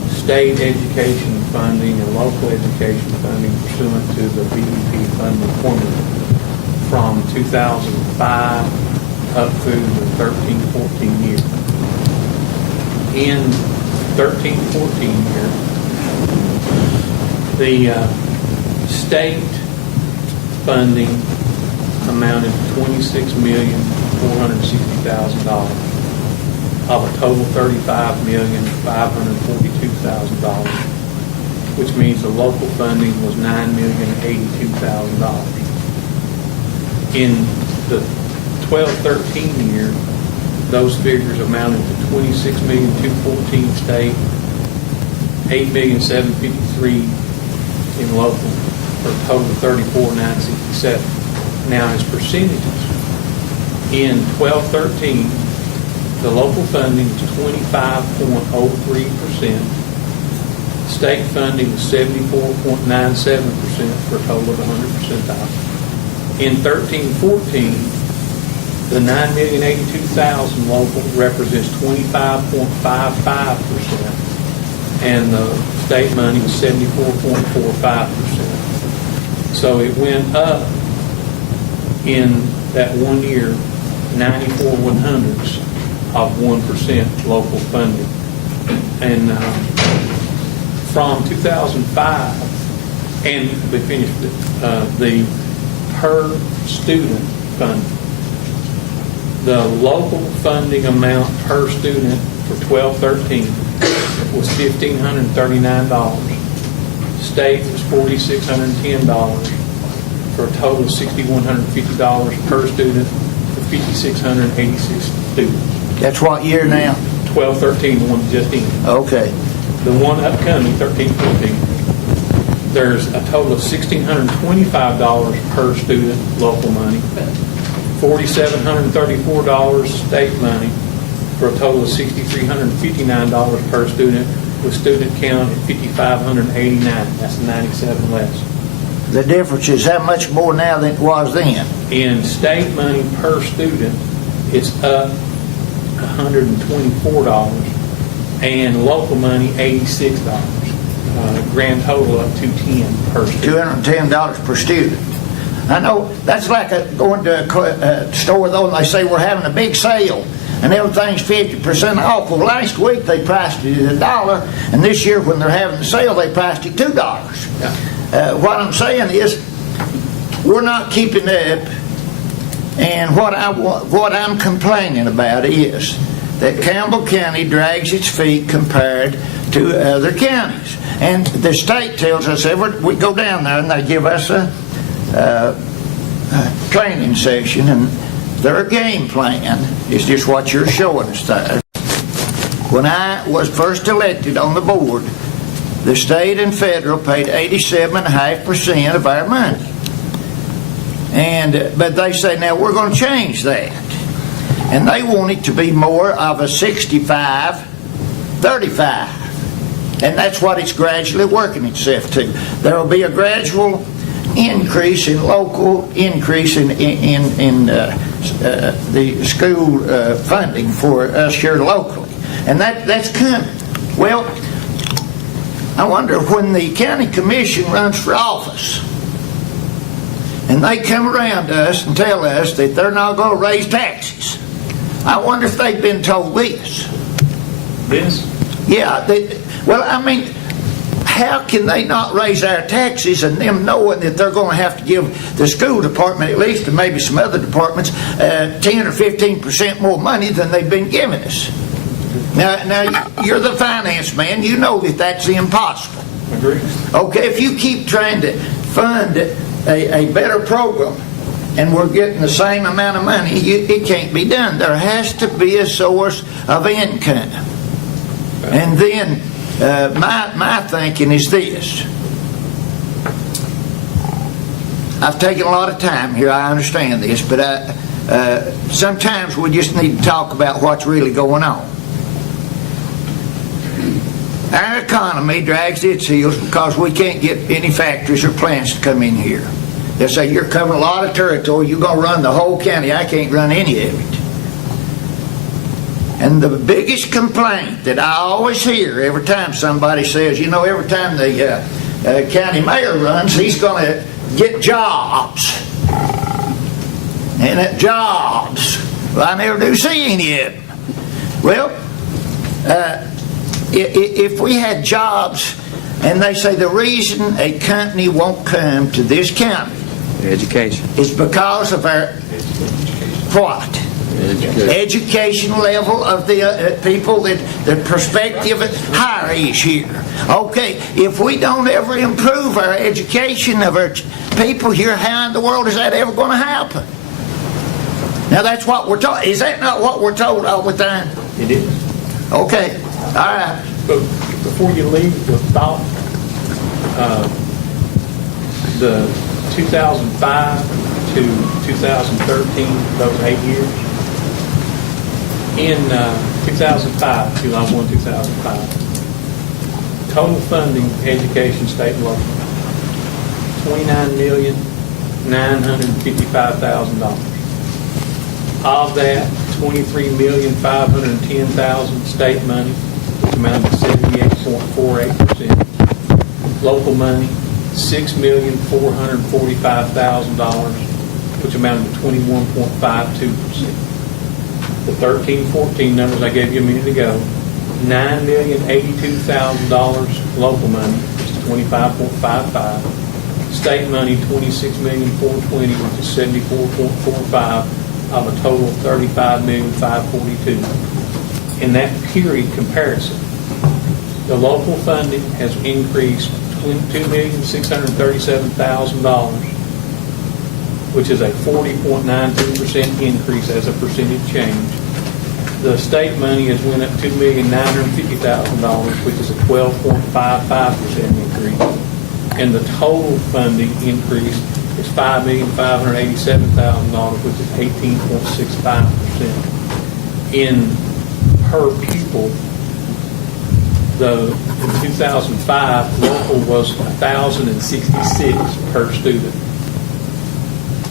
state education funding and local education funding pursuant to the BDP funding formula from 2005 up through the 13-14 year. In 13-14 year, the state funding amounted to $26,460,000 of a total $35,542,000, which means the local funding was $9,082,000. In the 12-13 year, those figures amounted to $26,214,000 state, $8,753,000 in local, for a total of $34,967,000. Now, as percentages, in 12-13, the local funding was 25.03%. State funding was 74.97% for a total of 100%. In 13-14, the $9,082,000 local represents 25.55%, and the state money was 74.45%. So it went up in that 1 year, 94 100ths of 1% local funding. And from 2005, and we finished the per student funding. The local funding amount per student for 12-13 was $1,539. State was $4,610 for a total of $6,150 per student for 5,686 students. That's what year now? 12-13, the one just in. Okay. The one upcoming, 13-14, there's a total of $1,625 per student, local money, $4,734 state money, for a total of $6,359 per student, with student count at 5,589. That's 97 less. The difference is how much more now than it was then? In state money per student, it's up $124, and local money, $86. Grand total up $210 per student. $210 per student. I know that's like going to a store though, and they say we're having a big sale, and everything's 50% off. Well, last week they priced it at $1, and this year when they're having the sale, they priced it $2. What I'm saying is, we're not keeping up, and what I'm complaining about is that Campbell County drags its feet compared to other counties. And the state tells us we go down there and they give us a training session, and their game plan is just what you're showing us there. When I was first elected on the board, the state and federal paid 87.5% of our money. But they say, now we're going to change that. And they want it to be more of a 65-35. And that's what it's gradually working itself to. There will be a gradual increase in local, increase in the school funding for us here locally. And that's coming. Well, I wonder when the county commission runs for office, and they come around to us and tell us that they're not going to raise taxes, I wonder if they've been told this. This? Yeah. Well, I mean, how can they not raise our taxes and them knowing that they're going to have to give the school department, at least, and maybe some other departments, 10 or 15% more money than they've been giving us? Now, you're the finance man. You know that that's impossible. Agreed. Okay, if you keep trying to fund a better program and we're getting the same amount of money, it can't be done. There has to be a source of income. And then my thinking is this. I've taken a lot of time here, I understand this, but sometimes we just need to talk about what's really going on. Our economy drags its heels because we can't get any factories or plants to come in here. They say, you're covering a lot of territory, you're going to run the whole county, I can't run any of it. And the biggest complaint that I always hear every time somebody says, every time the county mayor runs, he's going to get jobs. And jobs. Well, I never do see any of them. Well, if we had jobs, and they say the reason a company won't come to this county Education. is because of our what? Education level of the people, that the prospective hire is here. Okay, if we don't ever improve our education of our people here, how in the world is that ever going to happen? Now that's what we're told. Is that not what we're told all the time? It is. Okay, all right. But before you leave the thought, the 2005 to 2013, those 8 years, in 2005, July 1, 2005, total funding, education, state and local, $29,955,000. Of that, $23,510,000 state money, which amounted to 78.48%. Local money, $6,445,000, which amounted to 21.52%. The 13-14 numbers I gave you a minute ago, $9,082,000 local money, which is 25.55. State money, $26,420,000, which is 74.45, of a total of $35,542,000. In that period comparison, the local funding has increased $2,637,000, which is a 40.92% increase as a percentage change. The state money has went up $2,950,000, which is a 12.55% increase. And the total funding increase is $5,587,000, which is 18.65%. In per pupil, in 2005, local was $1,066 per student,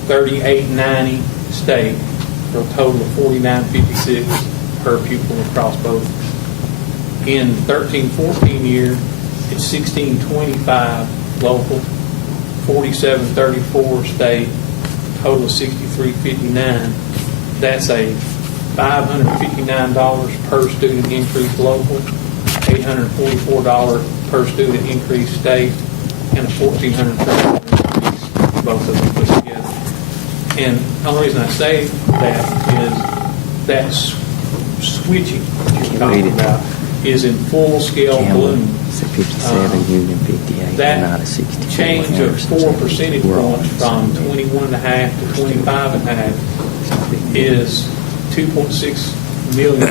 $38.90 state, for a total of $49.56 per pupil across both. In 13-14 year, it's $16.25 local, $47.34 state, total of $63.59. That's a $559 per student increase local, $844 per student increase state, and a $1,400 increase, both of them put together. And the only reason I say that is that switching that you're talking about is in full-scale bloom. It's a 57, Union 58, That not a 64. change of 4 percentage points from 21.5 to 25.5 is $2.6 million in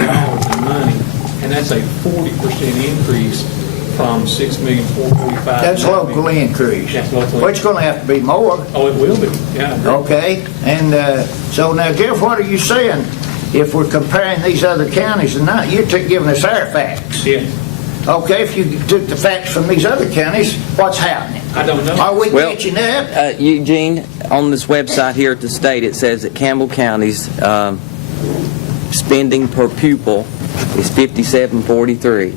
money, and that's a 40% increase from $6,445,000. That's local increase. That's local. Which going to have to be more. Oh, it will be, yeah. Okay, and so now, Jeff, what are you saying? If we're comparing these other counties and not, you're giving us our facts. Yeah, Okay, if you took the facts from these other counties, what's happening? I don't know. Are we Well, catching up? Eugene, on this website here at the state, it says that Campbell County's spending per pupil is $57.43.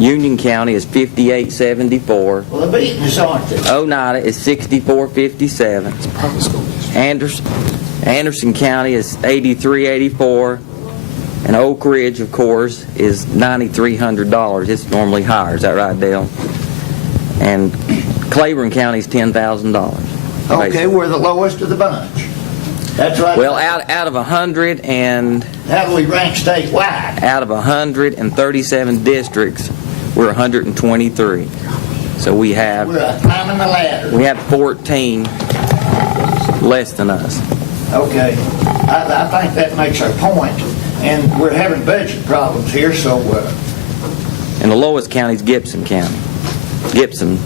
Union County is $58.74. Well, they're beating us, aren't they? Oneida is $64.57. Anderson County is $83.84. And Oak Ridge, of course, is $9,300. It's normally higher. Is that right, Dale? And Claiborne County is $10,000. Okay, we're the lowest of the bunch. That's right. Well, out of 100 and How do we rank statewide? out of 137 districts, we're 123. So we We're have climbing the ladder. 14 less than us. Okay, I think that makes our point, and we're having budget problems here, so And the lowest county is Gibson County. Gibson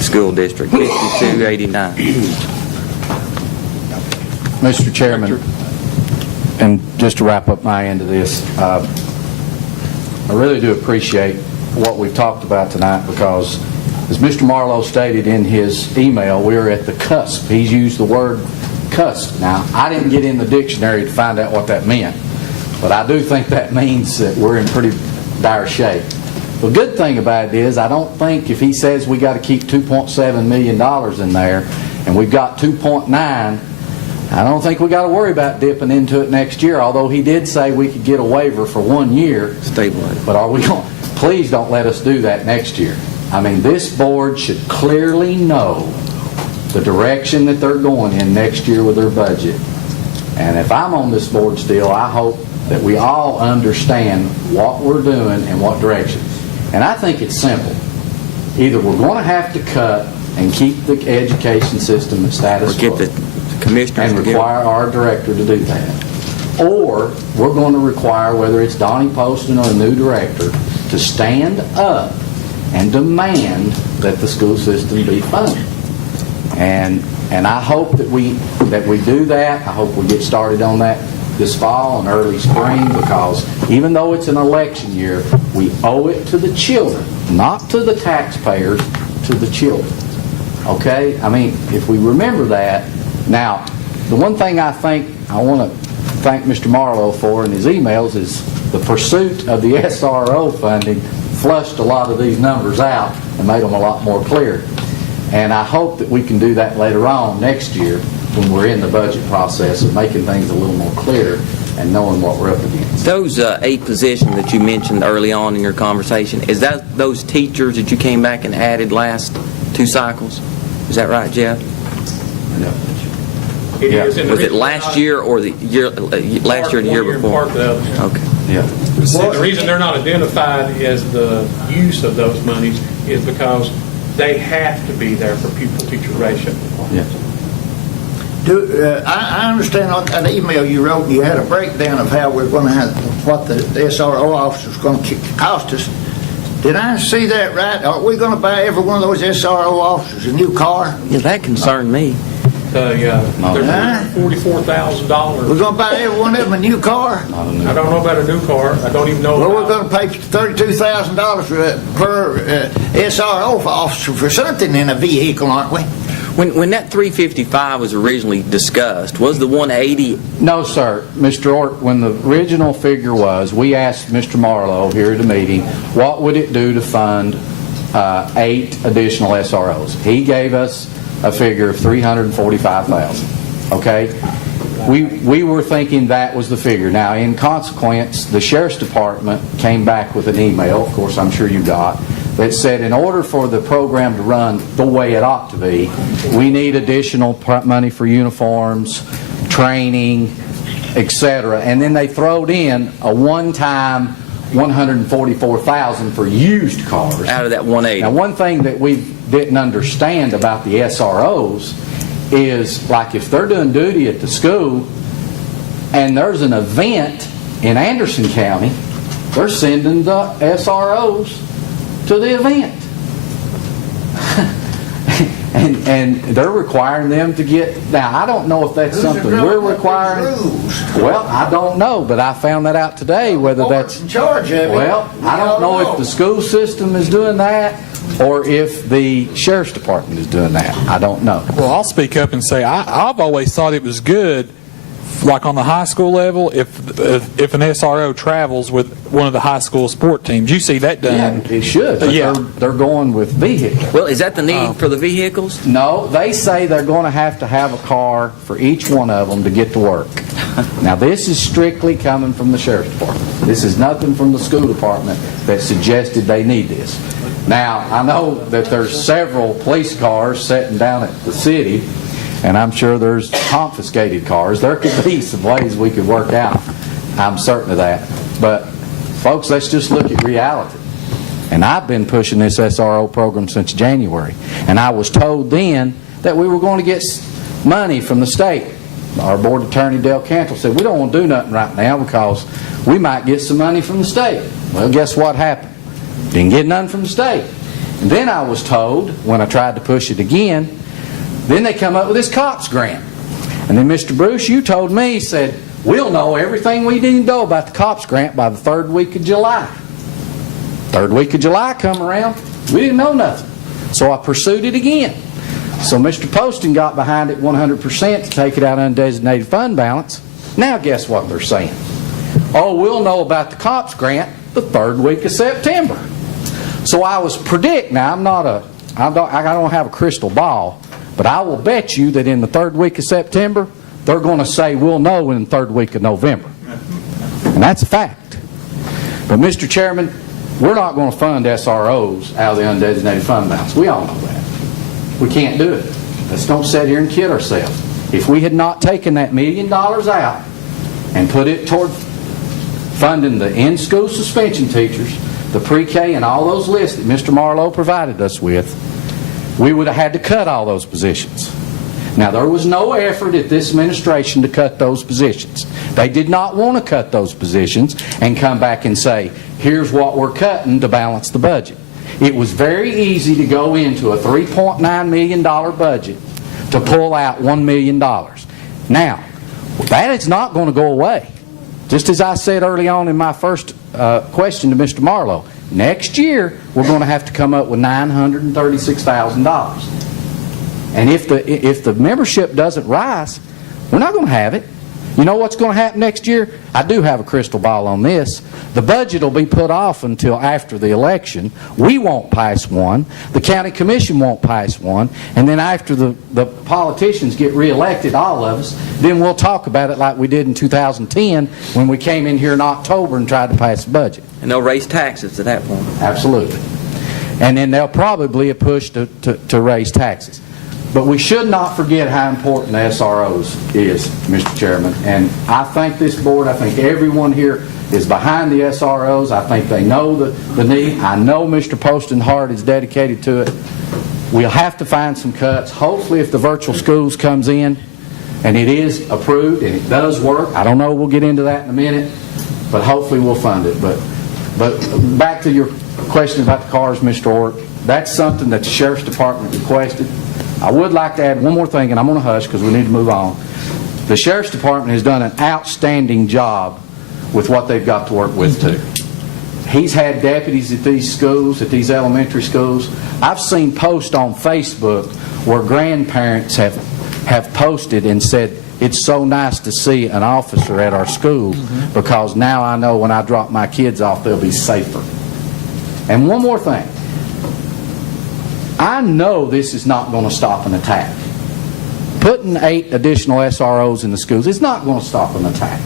School District, 5289. Mr. Chairman, and just to wrap up my end of this, I really do appreciate what we've talked about tonight because, as Mr. Marlowe stated in his email, we're at the cusp. He's used the word cusp. Now, I didn't get in the dictionary to find out what that meant, but I do think that means that we're in pretty dire shape. The good thing about it is I don't think if he says we got to keep $2.7 million in there and we've got 2.9, I don't think we got to worry about dipping into it next year, although he did say we could get a waiver for 1 year. Statewide. But are we going? Please don't let us do that next year. I mean, this board should clearly know the direction that they're going in next year with their budget. And if I'm on this board still, I hope that we all understand what we're doing and what direction. And I think it's simple. Either we're going to have to cut and keep the education system at status Or get quo the commissioners and to get require our director to do that. Or we're going to require, whether it's Donnie Poston or a new director, to stand up and demand that the school system be funded. And I hope that we do that. I hope we get started on that this fall and early spring, because even though it's an election year, we owe it to the children, not to the taxpayers, to the children. Okay? I mean, if we remember that. Now, the one thing I think I want to thank Mr. Marlowe for in his emails is the pursuit of the SRO funding flushed a lot of these numbers out and made them a lot more clear. And I hope that we can do that later on next year when we're in the budget process of making things a little more clear and knowing what we're up against. Those 8 positions that you mentioned early on in your conversation, is that those teachers that you came back and added last 2 cycles? Is that right, Jeff? It is, and the Was it reason last not- year or the year last year and the year Part one before? part the other. Okay. Yeah. The reason they're not identified as the use of those monies is because they have to be there for pupil-teacher ratio. Yeah. I understand on that email you wrote, you had a breakdown of how we're going to have, what the SRO officer's going to cost us. Did I see that right? Are we going to buy every one of those SRO officers a new car? Yeah, that concerned me. They're $44,000. We're going to buy every one of them a new car? I don't know about a new car. I don't even know Well, we're about... going to pay $32,000 per SRO officer for something in a vehicle, aren't we? When that 355 was originally discussed, was the 180? No, sir. Mr. Ort, when the original figure was, we asked Mr. Marlowe here at the meeting, what would it do to fund 8 additional SROs? He gave us a figure of $345,000. okay? We were thinking that was the figure. Now, in consequence, the Sheriff's Department came back with an email, of course, I'm sure you got, that said in order for the program to run the way it ought to be, we need additional money for uniforms, training, etc. And then they throwed in a one-time $144,000 for used cars. Out of that 180. Now, one thing that we didn't understand about the SROs is, like, if they're doing duty at the school and there's an event in Anderson County, they're sending the SROs to the event. and they're requiring them to get, now I don't know if that's something we're requiring. Well, I don't know, but I found that out today, whether that's in charge of it. Well, I don't know if the school system is doing that or if the Sheriff's Department is doing that. I don't know. Well, I'll speak up and say I've always thought it was good, like on the high school level, if an SRO travels with one of the high school sport teams. You see that done. Yeah, it should. But Yeah. they're going with vehicles. Well, is that the need for the vehicles? No, they say they're going to have a car for each one of them to get to work. Now, this is strictly coming from the Sheriff's Department. This is nothing from the school department that suggested they need this. Now, I know that there's several police cars sitting down at the city, and I'm sure there's confiscated cars. There could be some ways we could work out. I'm certain of that. But, folks, let's just look at reality. And I've been pushing this SRO program since January. And I was told then that we were going to get money from the state. Our board attorney, Dale Cantrell, said, we don't want to do nothing right now because we might get some money from the state. Well, guess what happened? Didn't get none from the state. And then I was told, when I tried to push it again, then they come up with this COPS grant. And then, Mr. Bruce, you told me, said, we'll know everything we need to know about the COPS grant by the third week of July. Third week of July come around, we didn't know nothing. So I pursued it again. So Mr. Poston got behind it 100% to take it out of undesignated fund balance. Now guess what they're saying? Oh, we'll know about the COPS grant the third week of September. So I was now I don't have a crystal ball, but I will bet you that in the third week of September, they're going to say we'll know in the third week of November. And that's a fact. But Mr. Chairman, we're not going to fund SROs out of the undesignated fund balance. We all know that. We can't do it. Let's don't sit here and kid ourselves. If we had not taken that $1 million out and put it toward funding the in-school suspension teachers, the pre-K, and all those lists that Mr. Marlowe provided us with, we would have had to cut all those positions. Now, there was no effort at this administration to cut those positions. They did not want to cut those positions and come back and say, here's what we're cutting to balance the budget. It was very easy to go into a $3.9 million budget to pull out $1 million. Now, that is not going to go away. Just as I said early on in my first question to Mr. Marlowe, next year we're going to have to come up with $936,000. And if the membership doesn't rise, we're not going to have it. You know what's going to happen next year? I do have a crystal ball on this. The budget will be put off until after the election. We won't pass one. The county commission won't pass one. And then after the politicians get reelected, all of us, then we'll talk about it like we did in 2010 when we came in here in October and tried to pass the budget. And they'll raise taxes at that point. Absolutely. And then they'll probably push to raise taxes. But we should not forget how important the SROs is, Mr. Chairman. And I think this board, I think everyone here is behind the SROs. I think they know the need. I know Mr. Poston Hart is dedicated to it. We'll have to find some cuts. Hopefully, if the virtual schools comes in and it is approved and it does work, I don't know, we'll get into that in a minute, but hopefully we'll fund it. But back to your question about the cars, Mr. Orr, that's something that the Sheriff's Department requested. I would like to add one more thing, and I'm going to hush because we need to move on. The Sheriff's Department has done an outstanding job with what they've got to work with, too. He's had deputies at these schools, at these elementary schools. I've seen posts on Facebook where grandparents have posted and said, it's so nice to see an officer at our school because now I know when I drop my kids off, they'll be safer. And one more thing. I know this is not going to stop an attack. putting 8 additional SROs in the schools is not going to stop an attack.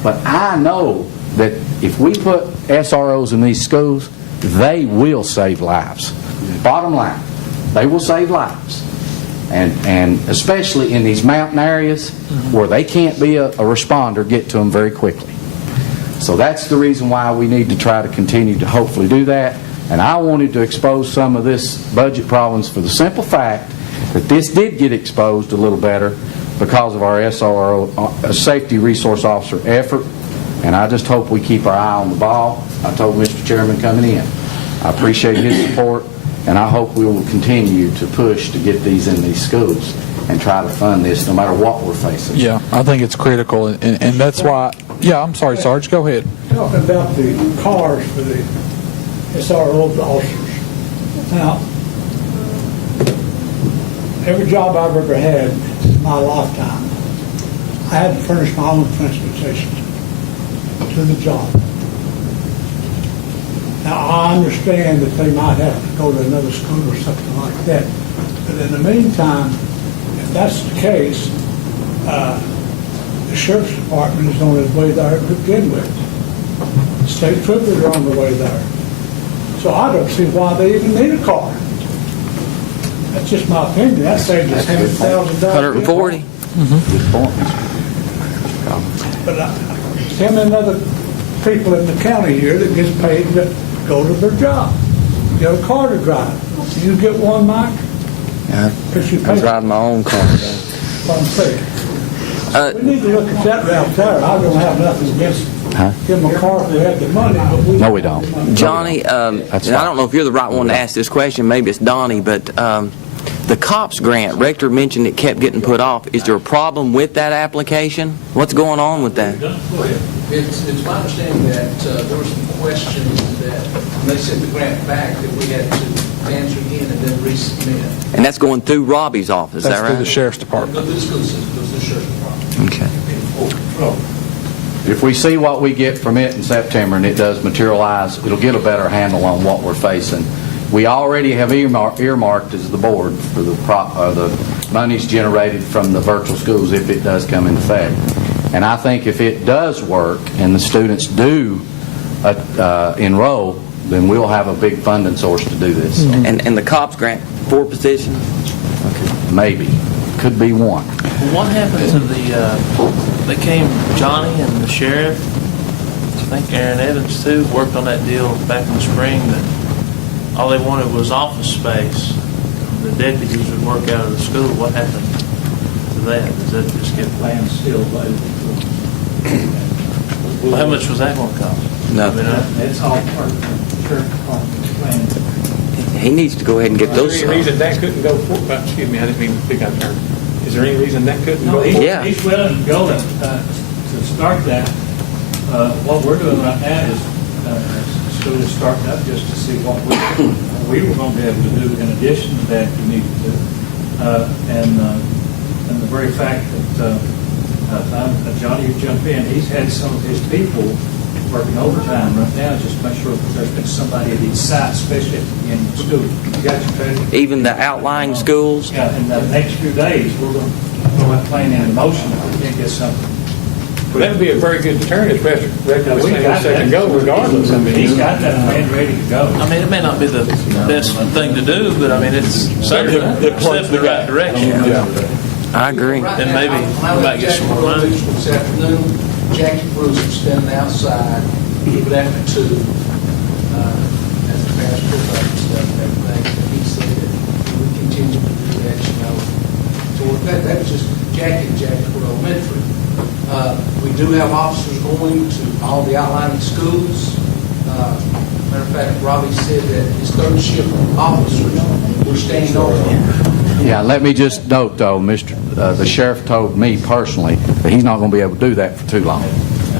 But I know that if we put SROs in these schools, they will save lives. Bottom line, they will save lives. And especially in these mountain areas where they can't be a responder, get to them very quickly. So that's the reason why we need to try to continue to hopefully do that. And I wanted to expose some of this budget problems for the simple fact that this did get exposed a little better because of our SRO, Safety Resource Officer effort. And I just hope we keep our eye on the ball. I told Mr. Chairman coming in, I appreciate his support, and I hope we will continue to push to get these in these schools and try to fund this no matter what we're facing. Yeah, I think it's critical, and that's why. Yeah, I'm sorry, Sarge. Go ahead. Talking about the cars for the SRO officers. Now, every job I've ever had in my lifetime, I had to furnish my own transportation to the job. Now, I understand that they might have to go to another school or something like that. But in the meantime, if that's the case, the Sheriff's Department is on its way there to begin with. The state troopers are on the way there. So I don't see why they even need a car. That's just my opinion. That saves us $100,000. 140. Good point, But him and other people in the county here that gets paid to go to their job, get a car to drive. You get one, Mike? Yeah, I was riding my own car. That's what I'm saying. We need to look at that route there. I don't have nothing against give them a car if we have the money, but we No, we don't. Johnny, and I don't know if you're the right one to ask this question. Maybe it's Donnie, but the COPS grant, Rector mentioned it kept getting put off. Is there a problem with that application? What's going on with that? It's my understanding that there were some questions that when they sent the grant back that we had to answer again and then resubmit. And that's going through Robbie's office, is that That's right? through the Sheriff's Department. Go through the school system, goes to the sheriff's department. Okay. If we see what we get from it in September and it does materialize, it'll get a better handle on what we're facing. We already have earmarked as the board for the monies generated from the virtual schools if it does come into effect. And I think if it does work and the students do enroll, then we'll have a big funding source to do this. And the COPS grant, 4 positions? Maybe. Could be one. What happened to they came, Johnny and the sheriff, I think Aaron Evans too, worked on that deal back in the spring that all they wanted was office space. The deputies would work out of the school. What happened to that? Does that just get land still available? Well, how much was that going to cost? Nothing. That's all part of the Sheriff's Department's plan. He needs to go ahead and get those. Is there any reason that couldn't go forward? Excuse me, I didn't mean to pick on term. Is there any reason that couldn't go forward? Yeah. He's willing to go to start that. What we're doing right now is school is starting up just to see what we were going to be able to do in addition to that we need to do. And the very fact that Johnny would jump in, he's had some of his people working overtime right now just to make sure that there's been somebody at each site, especially at the beginning of school. You got your treasure? Even the outlying schools? Yeah, in the next few days, we're going to throw that plan into motion if we can't get something. Well, that would be a very good deterrent if Rector was We saying got second that. go regardless. I mean, He's got that plan ready to go. I mean, it may not be the best thing to do, but I mean, it's certainly a step in the right direction. I agree. And maybe we might get some more money. This afternoon, Jackie Bruce was standing outside, a little bit after 2, as the pastor and stuff and everything, and he said that we continue to do that, you know. So that was just Jackie and Jacksonville Elementary. We do have officers going to all the outlying schools. Matter of fact, Robbie said that his third shift officers were staying over. Yeah, let me just note, though, the sheriff told me personally that he's not going to be able to do that for too long.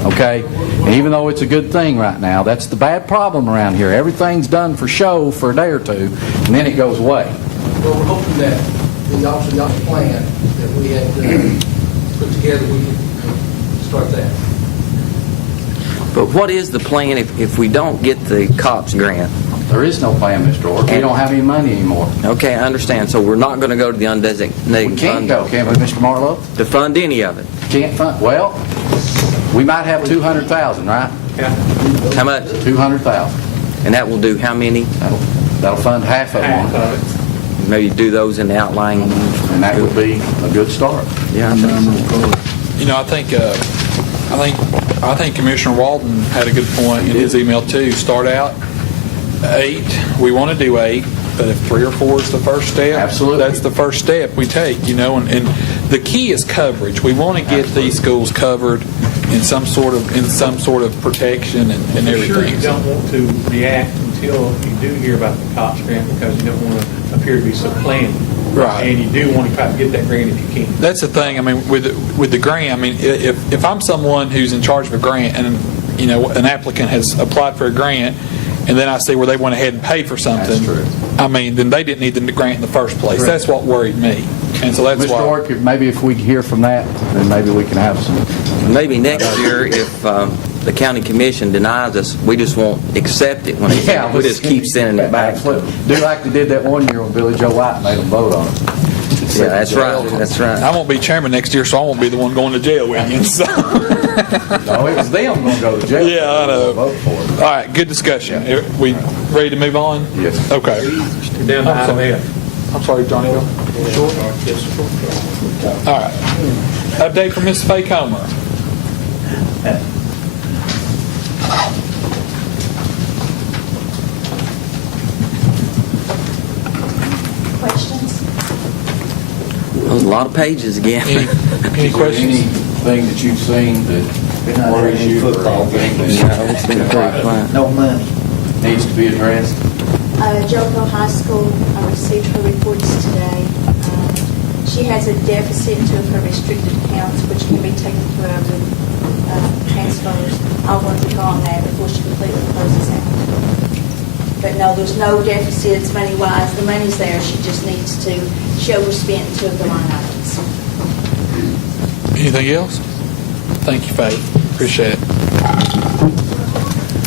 Okay? And even though it's a good thing right now, that's the bad problem around here. Everything's done for show for a day or two, and then it goes away. Well, we're hoping that the officer plan that we had put together, we can start that. But what is the plan if we don't get the COPS grant? There is no plan, Mr. Orr. We don't have any money anymore. Okay, I understand. So we're not going to go to the undesignated We can't fund go, can we, Mr. Marlowe? to fund any of it. Can't fund, well, we might have 200,000, right? How much? 200,000. And that will do how many? That'll fund half of them. Maybe do those in the outlying. And that would be a good start. Yeah, I think so. You know, I think Commissioner Walden had a good point in his email too. Start out 8. We want to do 8, but if 3 or 4 is the first step, Absolutely. that's the first step we take. You know, and the key is coverage. We want to get these schools covered in some sort of protection and I'm sure you everything. don't want to react until you do hear about the COPS grant because you don't want to appear to be supplanting. Right. And you do want to try to get that grant if you can. That's the thing. I mean, with the grant, I mean, if I'm someone who's in charge of a grant and, you know, an applicant has applied for a grant and then I see where they went ahead and paid for something, That's true. I mean, then they didn't need the grant in the first place. Correct. That's what worried me. And so that's Mr. why. Orr, maybe if we could hear from that, then maybe we can have some. Maybe next year, if the county commission denies us, we just won't accept it. When we just keep sending it back. Absolutely. Do like they did that one year when Billy Joe White made them vote on it. Yeah, that's right. That's right. I won't be chairman next year, so I won't be the one going to jail with you. So. No, it was them going to go to jail. Yeah, I know. Vote for it. All right, good discussion. We ready to move on? Yes. Okay. You're down to item F. I'm sorry, Johnny. Go. Sure. All right. Update from Ms. Faye Comer. Questions? That was a lot of pages again. Any questions? Anything that you've seen that worries you or anything It's been pretty quiet. No money. that needs to be addressed? Joco High School received her reports today. She has a deficit to her restricted accounts, which can be taken care of with transfers. I'll work with her on that before she completely closes out. But no, there's no deficits money-wise. The money's there. She just needs to show we're spent two of the line items. Anything else? Thank you, Faith. Appreciate it.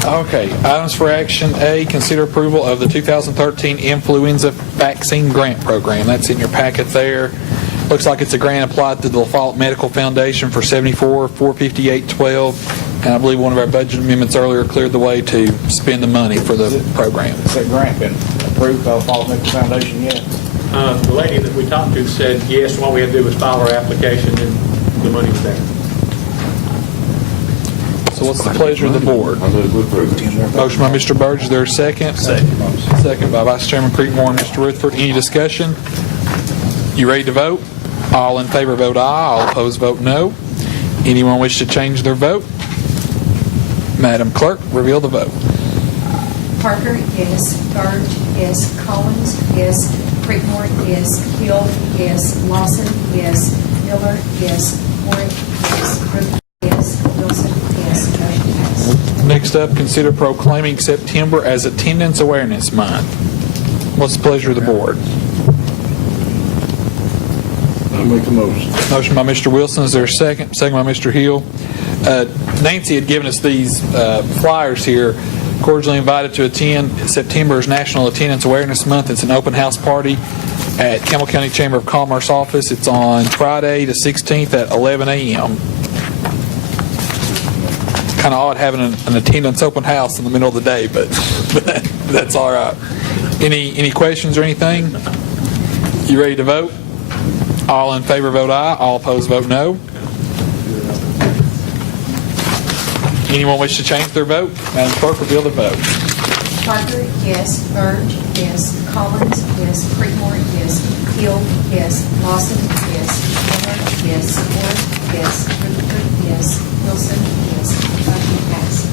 Okay, items for action. A, consider approval of the 2013 influenza vaccine grant program. That's in your packet there. Looks like it's a grant applied to the LaFollette Medical Foundation for $74,458.12. And I believe one of our budget amendments earlier cleared the way to spend the money for the program. Has that grant been approved by the Falls Medical Foundation yet? The lady that we talked to said, yes, all we had to do was file our application and the money was there. So what's the pleasure of the board? Motion by Mr. Burge, is there a second? Second by Vice Chairman Creekmore and Mr. Rutherford. Any discussion? You ready to vote? All in favor vote aye, all opposed vote no. Anyone wish to change their vote? Madam Clerk, reveal the vote. Parker, yes. Burge, yes. Collins, yes. Creekmore, yes. Hill, yes. Lawson, yes. Miller, yes. Warren, yes. Rutherford, yes. Wilson, yes. Motion passed. Next up, consider proclaiming September as Attendance Awareness Month. What's the pleasure of the board? I'll make a motion. Motion by Mr. Wilson. Is there a second? Second by Mr. Hill. Nancy had given us these flyers here. Cordially invited to attend September's National Attendance Awareness Month. It's an open house party at Campbell County Chamber of Commerce office. It's on Friday the 16th at 11 a.m. Kind of odd having an attendance open house in the middle of the day, but that's all right. Any questions or anything? You ready to vote? All in favor vote aye. All opposed vote no. Anyone wish to change their vote? Madam Clerk, reveal the vote. Parker, yes. Burge, yes. Collins, yes. Creekmore, yes. Hill, yes. Lawson, yes. Miller, yes. Ward, yes. Rutherford, yes. Wilson, yes. Motion passed.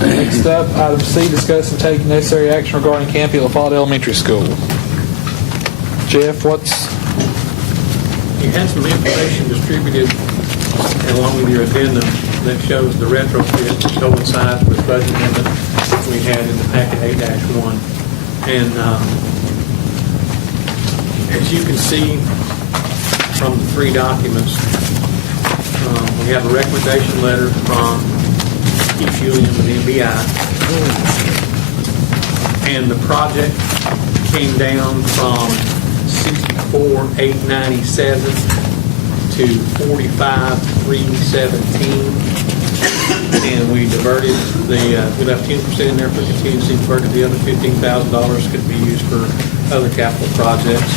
Next up, item C, discuss and take necessary action regarding Campy LaFollette Elementary School. Jeff, You had some information distributed along with your addendum that shows the retrofit that coincides with budget amendment we had in the packet 8-1. And as you can see from the three documents, we have a recommendation letter from Keith Julian with NBI. And the project came down from 64,897 to 45,317. And we diverted we left 10% in there for contingency, diverted the other $15,000 could be used for other capital projects.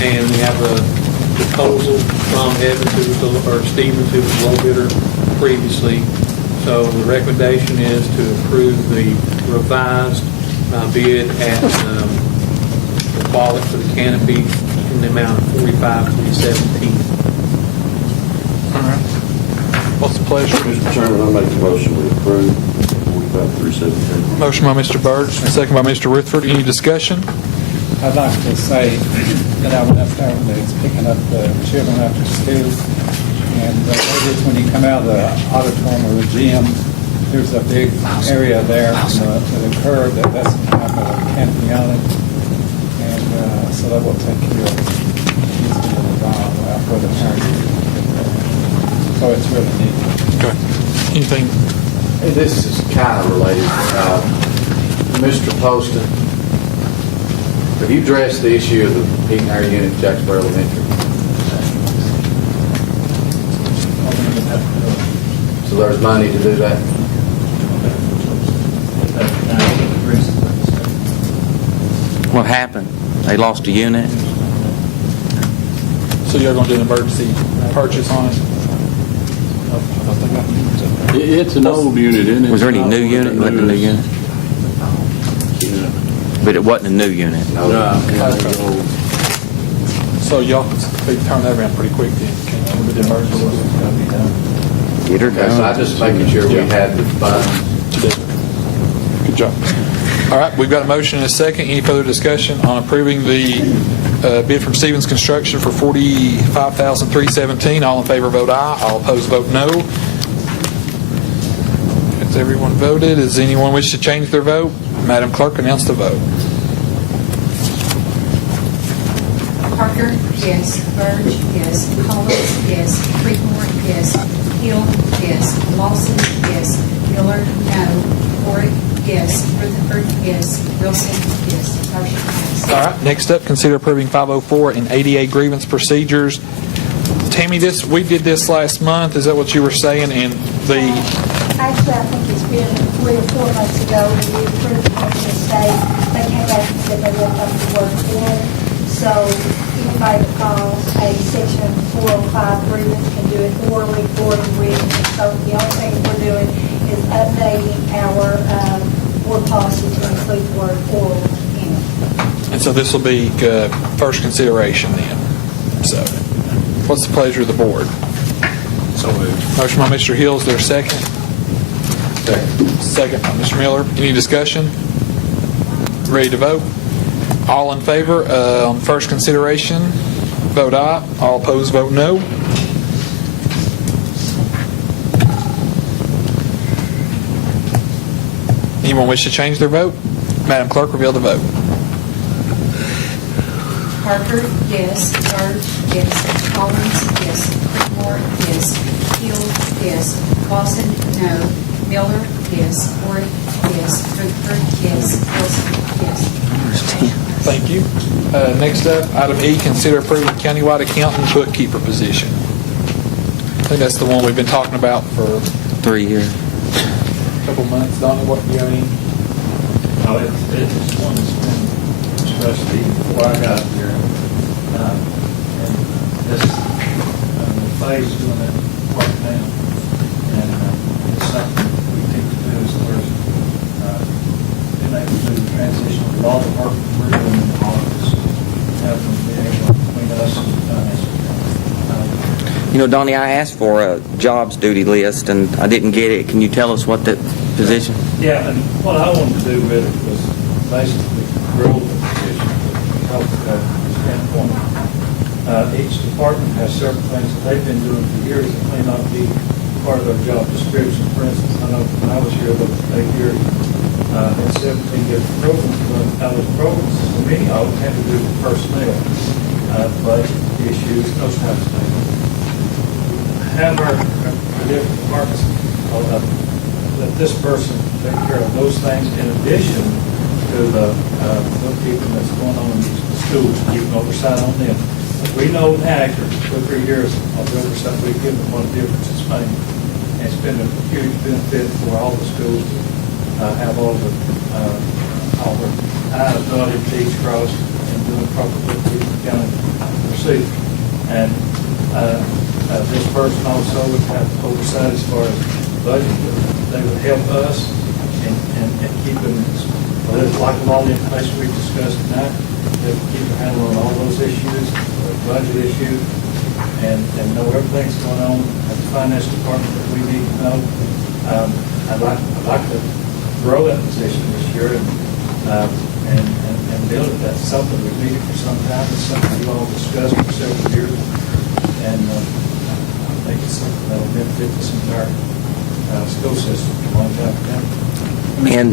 And we have a proposal from Evans, or Stevens, who was low bidder previously. So the recommendation is to approve the revised bid at the wallet for the canopy in the amount of $45,317. All right. What's the pleasure? Mr. Chairman, I make the motion we approve 45,317. Motion by Mr. Burge, and second by Mr. Rutherford. Any discussion? I'd like to say that I went up there when they was picking up the children after school, and notice when you come out of the auditorium or the gym, there's a big area there to the curb that's kind of a canopy on it, and so that will take care of these little out for the parents. So it's really neat. Okay. Anything? Hey, this is kind of related. Mr. Poston, have you addressed the issue of the heat and air unit at Jacksboro Elementary? So there's money to do that? What happened? They lost a unit? So you're going to do an emergency purchase on it? It's an old unit, isn't it? Was there any new unit? It wasn't a new unit? But it wasn't a new unit. No. So y'all can turn that around pretty quick then, can you, with the emergency? Get her Okay, so I'm done. just making sure we had the funds. Good job. All right, we've got a motion and a second. Any further discussion on approving the bid from Stevens Construction for $45,317? All in favor vote aye. All opposed vote no. Has everyone voted? Does anyone wish to change their vote? Madam Clerk, announce the vote. Parker, yes. Burge, yes. Collins, yes. Creekmore, yes. Hill, yes. Lawson, yes. Miller, no. Ford, yes. Rutherford, yes. Wilson, yes. Motion passed. All right, next up, consider approving 504 and ADA grievance procedures. Tammy, we did this last month. Is that what you were saying? And Actually, I think it's been 3 or 4 months ago when we approved it from the state. They came back and said they wouldn't have to work in. So anybody that files a Section 405 grievance can do it orally or in written. So the only thing we're doing is updating our board policy to include the word oral in it. And so this will be first consideration then. So what's the pleasure of the board? So moved. Motion by Mr. Hill. Is there a second? Second by Mr. Miller. Any discussion? Ready to vote? All in favor on first consideration, vote aye. All opposed, vote no. Anyone wish to change their vote? Madam Clerk, reveal the vote. Parker, yes. Burge, yes. Collins, yes. Creekmore, yes. Hill, yes. Lawson, no. Miller, yes. Ford, yes. Rutherford, yes. Wilson, yes. Thank you. Next up, item E, consider approving countywide accountant bookkeeper position. I think that's the one we've been talking about for 3 years. a couple months. Donnie, what do you have any? No, it's one that's been, especially before I got here. And this, the phase doing it right now. And it's something we need to do as far as being able to do the transition with all the work we're doing in the office. Have them be able between us and the finance department. You know, Donnie, I asked for a jobs duty list, and I didn't get it. Can you tell us what that position? Yeah, and what I wanted to do with it was basically grow the position from a health standpoint. Each department has certain things that they've been doing for years that may not be part of their job description. For instance, I know when I was here, they here had 17 different programs, but out of those programs, for me, I would have to do with personnel, budget issues, those types of things. Have our different departments let this person take care of those things in addition to to the bookkeeping that's going on in the schools, keeping oversight on them. We know now, after 2 or 3 years of the oversight we've given, what a difference it's made. And it's been a huge benefit for all the schools to have all the I's dotted, T's crossed, and doing proper bookkeeping accounting procedure. And this person also would have oversight as far as budget. They would help us in keeping, like all the information we've discussed tonight, they would keep a handle on all those issues, budget issues, and know everything's going on at the finance department that we need to know. I'd like to grow that position this year and build it. That's something we've needed for some time. It's something you all discussed for several years, and I think it's something that will benefit this entire school system for a long time to come. And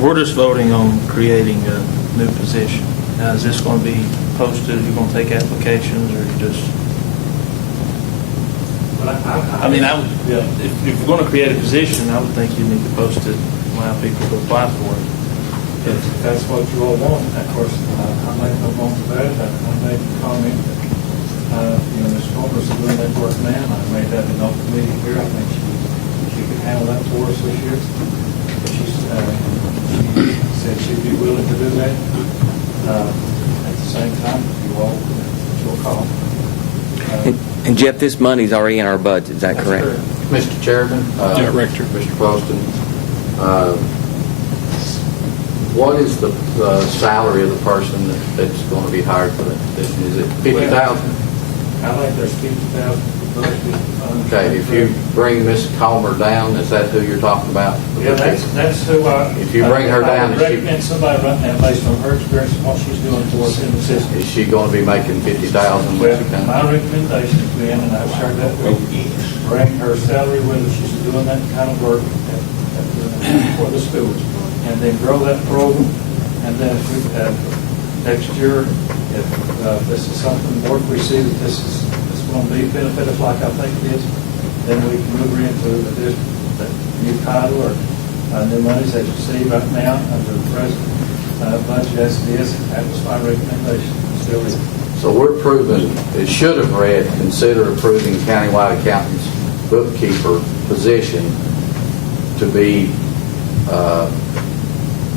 We're just voting on creating a new position. Now, is this going to be posted? Are you going to take applications, or just? If you're going to create a position, I would think you need to post it, allow people to apply for it. If that's what you all want, of course, I make no bones about it. I made the comment that, Ms. Comer's doing that work now, and I made that an open meeting here. I think she could handle that for us this year. She said she'd be willing to do that. At the same time, you all will call. And Jeff, this money's already in our budget, is that correct? Mr. Chairman, Director. Mr. Poston, what is the salary of the person that's going to be hired for that position? Is it $50,000? I think there's $50,000. Okay, if you bring Ms. Comer down, is that who you're talking about? Yeah, that's who If you bring her down, I would recommend somebody right now based on her experience and what she's doing for us in the system. is she going to be making $50,000 when she comes? My recommendation is, Ben, and I've shared that with you, bring her salary, whether she's doing that kind of work for the schools, and then grow that program, and then if we, next year, if this is something more, if we see that this is going to be benefit us like I think it is, then we can move her into the new title or new monies that you see right now under the present budget as it is. That was my recommendation. Still is. So we're approving, it should have read, consider approving countywide accountant's bookkeeper position to be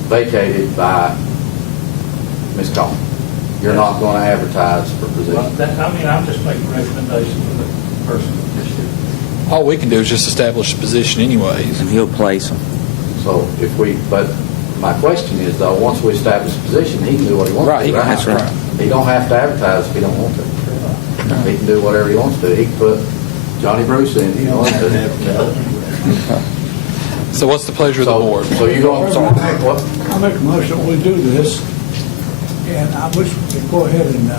vacated by Ms. Coleman. You're not going to advertise for position. I'm just making a recommendation for the person this year. All we can do is just establish a position anyways. And he'll place them. So but my question is though, once we establish a position, he can do what he wants Right, to. he can- that's right. He don't have to advertise if he don't want to. He can do whatever he wants to. He can put Johnny Bruce in if he wants to. So what's the pleasure of the board? So you go, what? I make a motion we do this, and I wish we could go ahead and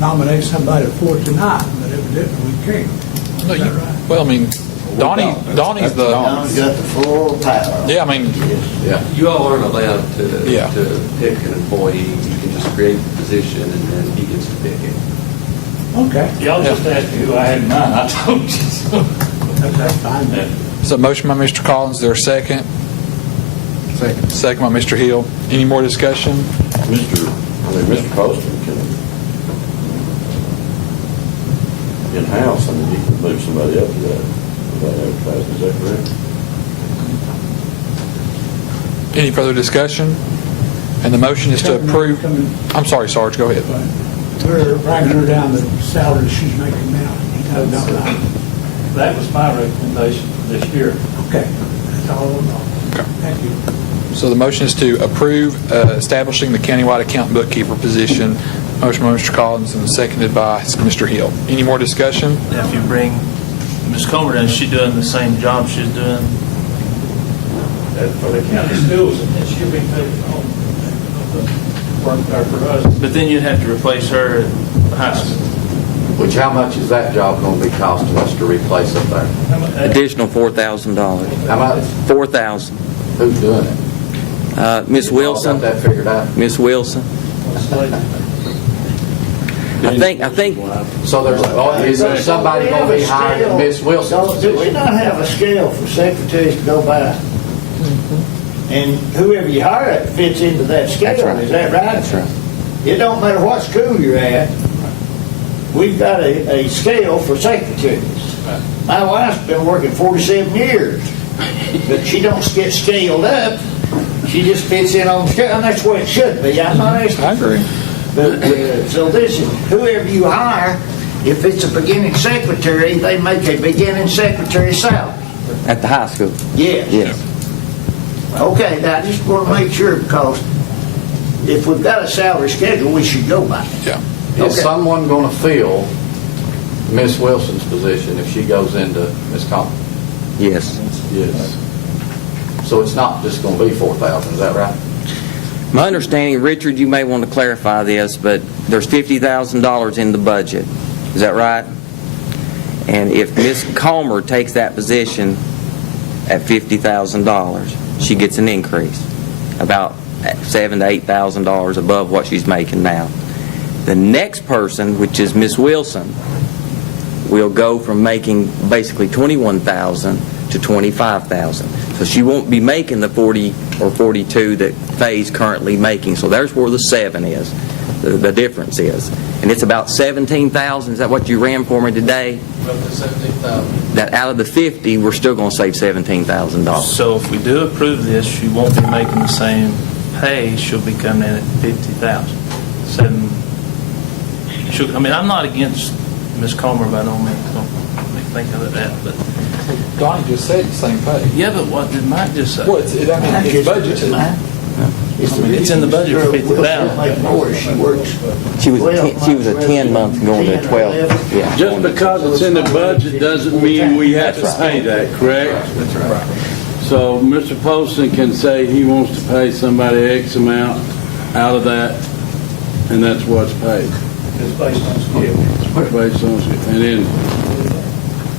nominate somebody for it tonight, but evidently we can't. No, well, I mean, Donnie's Donnie's got the full power. Yeah, I mean, yeah. You all aren't allowed to Yeah. to pick an employee. You can just create the position and then he gets to pick it. Okay. Y'all just asked me who I had in mind. I told you so. That's fine. so motion by Mr. Collins, is there a second? Second. Second by Mr. Hill. Any more discussion? Mr. Poston can in-house, and he can move somebody up to that without advertising. Is that correct? Any further discussion? And the motion is to approve. I'm sorry, Sarge, go ahead. We're bringing her down the salary she's making now. That was my recommendation for this year. Okay. That's all I want to know. Thank you. So the motion is to approve establishing the countywide accountant bookkeeper position. Motion by Mr. Collins and seconded by Mr. Hill. Any more discussion? If you bring Ms. Comer in, she's doing the same job she's doing. For the county schools, and she'll be taking on work for us. But then you'd have to replace her at the high school. Which, how much is that job going to be costing us to replace up there? Additional $4,000. How much? $4,000. Who's doing it? Miss You all Wilson. got that figured out? Miss Wilson. I think. So is there somebody going to be hired than Miss Wilson? Do we not have a scale for secretaries to go by? And whoever you hire that fits into that scale, right. is that right? That's right. It don't matter what school you're at. We've got a scale for secretaries. My wife's been working 47 years, but she don't get scaled up. She just fits in on the scale, and that's where it should be. I'm not asking. I agree. But, so this is, whoever you hire, if it's a beginning secretary, they make a beginning secretary salary. At the high school? Yes. Yes. Okay, now I just want to make sure, because if we've got a salary schedule, we should go by it. Yeah. Is someone going to fill Miss Wilson's position if she goes into Miss Coleman? Yes. Yes. So it's not just going to be 4,000, is that right? My understanding, Richard, you may want to clarify this, but there's $50,000 in the budget. Is that right? And if Miss Comer takes that position at $50,000, she gets an increase, about $7,000 to $8,000 above what she's making now. The next person, which is Miss Wilson, will go from making basically $21,000 to $25,000. So she won't be making the 40 or 42 that Faye's currently making. So there's where the 7 is, the difference is. And it's about $17,000. Is that what you ran for me today? Roughly $17,000. That out of the 50, we're still going to save $17,000. So if we do approve this, she won't be making the same pay. She'll be coming in at $50,000. I mean, I'm not against Ms. Comer by no means. Don't think of that. But Donnie just said the same pay. yeah, but what did Mike just say? Well, it's budgeted. It's in the budget for $50,000. She was a 10-month going to 12. Yeah. Just because it's in the budget doesn't mean we have to pay that, correct? That's right. So Mr. Poston can say he wants to pay somebody X amount out of that, and that's what's paid. It's based on skill. Based on, and then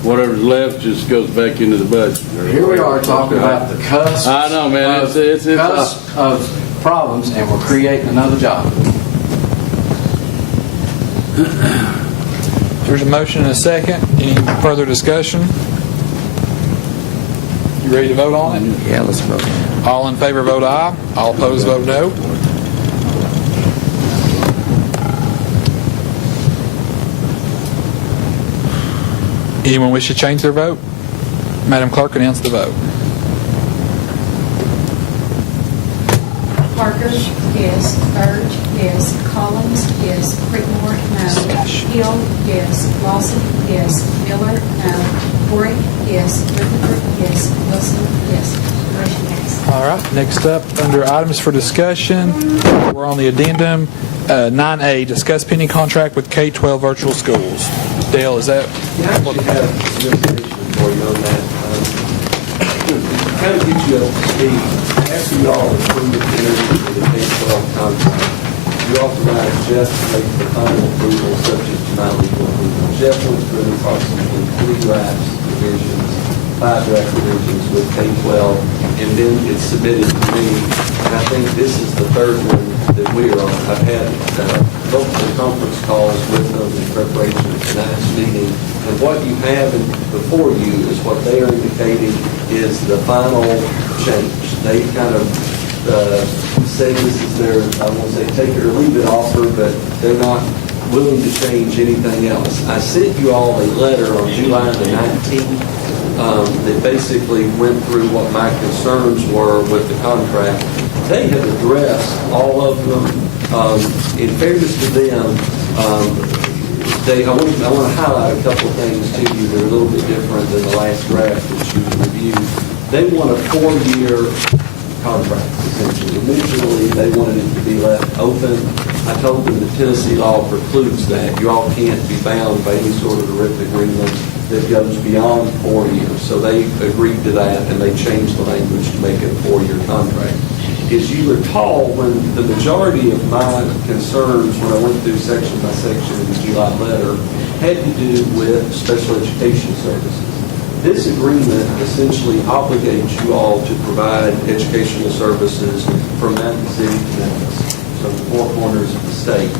whatever's left just goes back into the budget. Here we are talking about the cusp. I know, man. It's cusp of problems, and we're creating another job. There's a motion and a second. Any further discussion? You ready to vote on it? Yeah, let's vote. All in favor vote aye. All opposed vote no. Anyone wish to change their vote? Madam Clerk, announce the vote. Parker, yes. Burge, yes. Collins, yes. Creekmore, no. Hill, yes. Lawson, yes. Miller, no. Warwick, yes. Rutherford, yes. Wilson, yes. Motion passed. All right, next up, under items for discussion, we're on the addendum 9A, discuss pending contract with K-12 virtual schools. Dale, is that? Yeah, I actually have some information for you on that. Kind of get you up to speed. After you all approved the interview for the K-12 contract, you authorized Jeff to make the final approval subject to my legal approval. Jeff went through approximately 3 draft revisions, 5 draft revisions with K-12, and then it's submitted to me. And I think this is the 3rd one that we are on. I've had multiple conference calls with them in preparation for tonight's meeting. And what you have before you is what they are indicating is the final change. They kind of say this is their, I won't say take it or leave it offer, but they're not willing to change anything else. I sent you all a letter on July the 19th that basically went through what my concerns were with the contract. They have addressed all of them. In fairness to them, I want to highlight a couple of things to you that are a little bit different than the last draft that you reviewed. They want a 4-year contract, essentially. Originally, they wanted it to be left open. I told them the Tennessee law precludes that. You all can't be bound by any sort of a written agreement that goes beyond 4 years. So they agreed to that, and they changed the language to make it a 4-year contract. As you recall, when the majority of my concerns when I went through section by section in the July letter had to do with special education services. This agreement essentially obligates you all to provide educational services from Mountain City to Memphis, so the 4 corners of the state.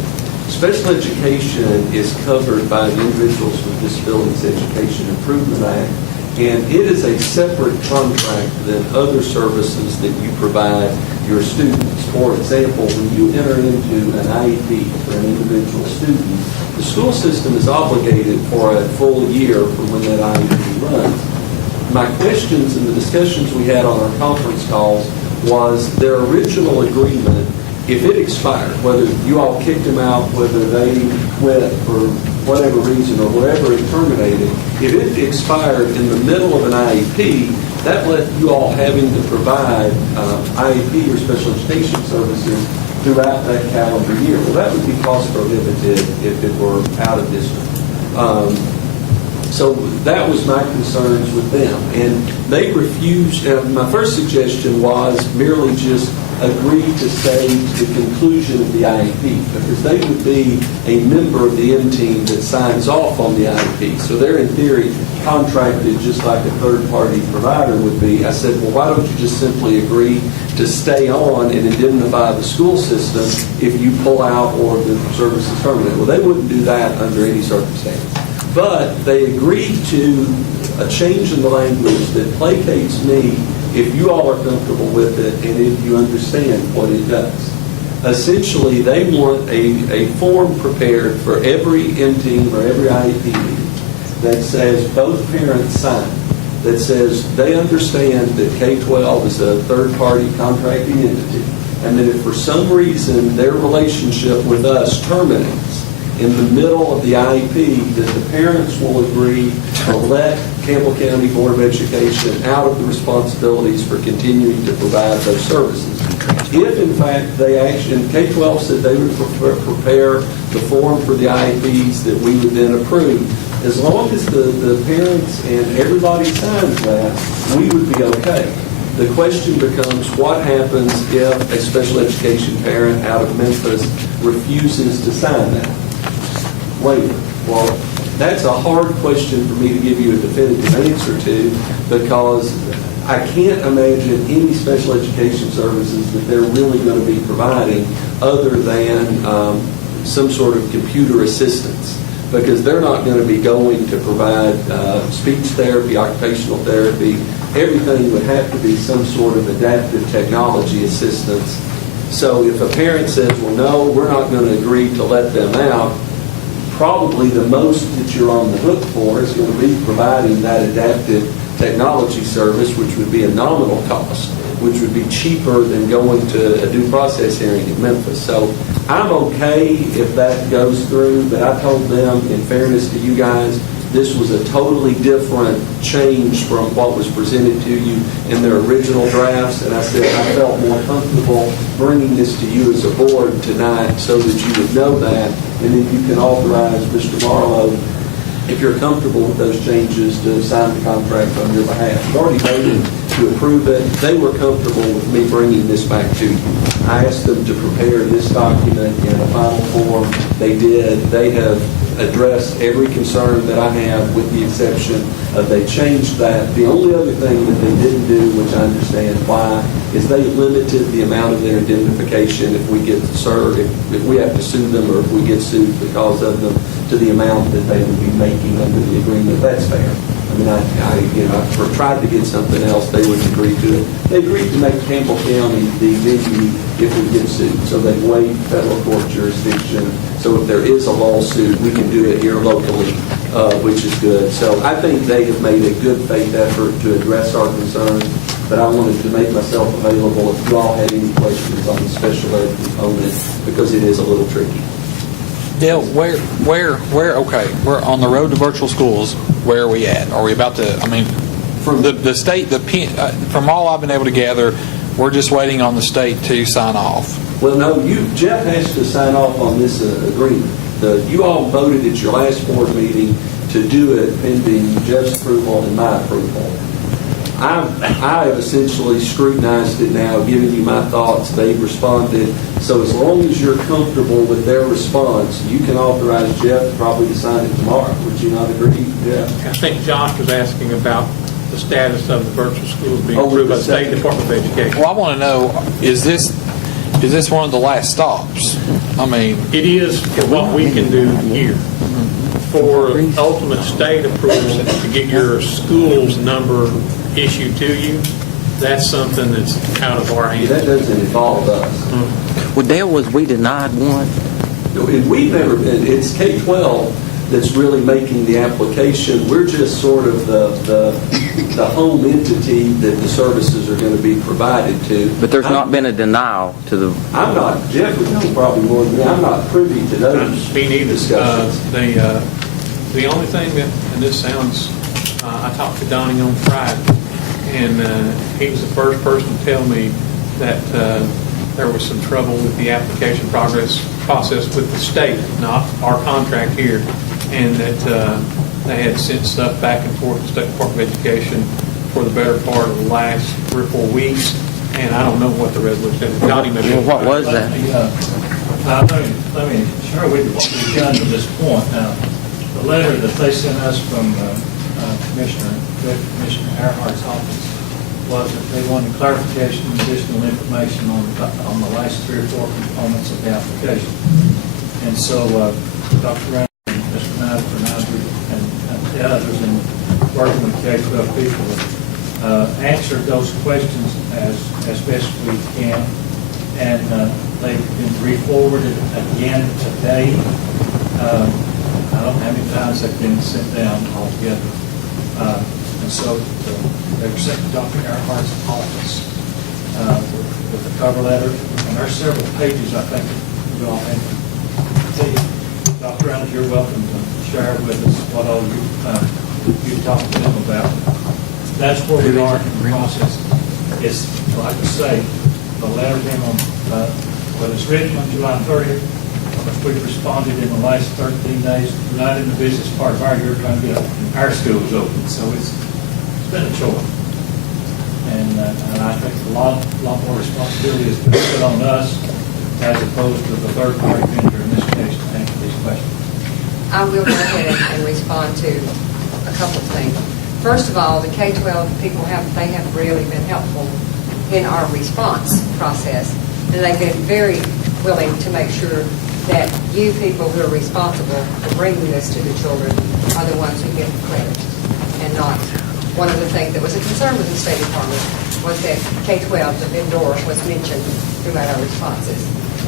Special education is covered by the Individuals with Disabilities Education Improvement Act And it is a separate contract than other services that you provide your students. For example, when you enter into an IEP for an individual student, the school system is obligated for a full year from when that IEP runs. My questions and the discussions we had on our conference calls was their original agreement, if it expired, whether you all kicked them out, whether they quit for whatever reason or whatever it terminated, if it expired in the middle of an IEP, that left you all having to provide IEP or special education services throughout that calendar year. Well, that would be cost prohibitive if it were out of district. So that was my concerns with them. And they refused. My first suggestion was merely just agree to say the conclusion of the IEP, because they would be a member of the M team that signs off on the IEP. So they're, in theory, contracted just like a third-party provider would be. I said, well, why don't you just simply agree to stay on and indemnify the school system if you pull out or the service is terminated? Well, they wouldn't do that under any circumstance. But they agreed to a change in the language that placates me if you all are comfortable with it and if you understand what it does. Essentially, they want a form prepared for every M team or every IEP meeting that says both parents sign, that says they understand that K-12 is a third-party contracting entity, and that if for some reason their relationship with us terminates in the middle of the IEP, that the parents will agree to let Campbell County Board of Education out of the responsibilities for continuing to provide those services. If, in fact, they actually, K-12 said they would prepare the form for the IEPs that we would then approve, as long as the parents and everybody signs that, we would be okay. The question becomes, what happens if a special education parent out of Memphis refuses to sign that waiver? Well, that's a hard question for me to give you a definitive answer to, because I can't imagine any special education services that they're really going to be providing other than some sort of computer assistance, because they're not going to be going to provide speech therapy, occupational therapy. Everything would have to be some sort of adaptive technology assistance. So if a parent says, well, no, we're not going to agree to let them out, probably the most that you're on the hook for is going to be providing that adaptive technology service, which would be a nominal cost, which would be cheaper than going to a due process hearing in Memphis. So I'm okay if that goes through, but I told them, in fairness to you guys, this was a totally different change from what was presented to you in their original drafts, and I said I felt more comfortable bringing this to you as a board tonight so that you would know that, and then you can authorize Mr. Marlowe, if you're comfortable with those changes, to sign the contract on your behalf. I've already voted to approve it. They were comfortable with me bringing this back to you. I asked them to prepare this document in a final form. They did. They have addressed every concern that I have, with the exception of they changed that. The only other thing that they didn't do, which I understand why, is they limited the amount of their indemnification if we get served, if we have to sue them or if we get sued because of them, to the amount that they would be making under the agreement. That's fair. I mean, I tried to get something else. They would agree to it. They agreed to make Campbell County the venue if we get sued. So they waived federal court jurisdiction. So if there is a lawsuit, we can do it here locally, which is good. So I think they have made a good faith effort to address our concerns. But I wanted to make myself available if you all had any questions on the special ed component, because it is a little tricky. Dale, okay, we're on the road to virtual schools. Where are we at? Are we about to, I mean, from the state, from all I've been able to gather, we're just waiting on the state to sign off. Well, no, Jeff has to sign off on this agreement. You all voted at your last board meeting to do it pending Jeff's approval and my approval. I have essentially scrutinized it now, given you my thoughts. They've responded. So as long as you're comfortable with their response, you can authorize Jeff probably to sign it tomorrow. Would you not agree, Jeff? I think Josh was asking about the status of the virtual schools being approved by the State Department of Education. Well, I want to know, is this one of the last stops? I mean, it is for what we can do here. for ultimate state approval to get your school's number issued to you, that's something that's out of our hands. That doesn't involve us. Well, Dale, was we denied one? And we've never been, it's K-12 that's really making the application. We're just sort of the home entity that the services are going to be provided to. But there's not been a denial to the... I'm not, Jeff would know probably more than me, I'm not privy to those Me neither. discussions. The only thing that, and this sounds, I talked to Donnie on Friday, and he was the first person to tell me that there was some trouble with the application process with the state, not our contract here, and that they had sent stuff back and forth to the State Department of Education for the better part of the last 3 or 4 weeks, and I don't know what the resolution is. Donnie, maybe. Well, what was that? Let me share with you what we've done to this point. Now, the letter that they sent us from Commissioner Earhart's office was that they wanted clarification and additional information on the last 3 or 4 components of the application. And so Dr. Brown and Mr. Knight and the others in working with K-12 people answered those questions as best we can. And they've been re-forwarded again today. I don't know how many times they've been sent down altogether. And so they were sent to Dr. Earhart's office with a cover letter. And there are several pages, I think, you all have to see. Dr. Reynolds, you're welcome to share with us what all you talked to them about. That's where we are in the process. It's, like I say, the letter came on, well, it's written on July 30th. We've responded in the last 13 days. We're not in the business part of our year trying to get our schools open. So it's been a chore. And I think a lot more responsibility has been put on us as opposed to the third-party vendor in this case to answer these questions. I will go ahead and respond to a couple of things. First of all, the K-12 people have really been helpful in our response process. And they've been very willing to make sure that you people who are responsible for bringing this to the children are the ones who get the credit and not. One of the things that was a concern with the State Department was that K-12, the vendor, was mentioned throughout our responses.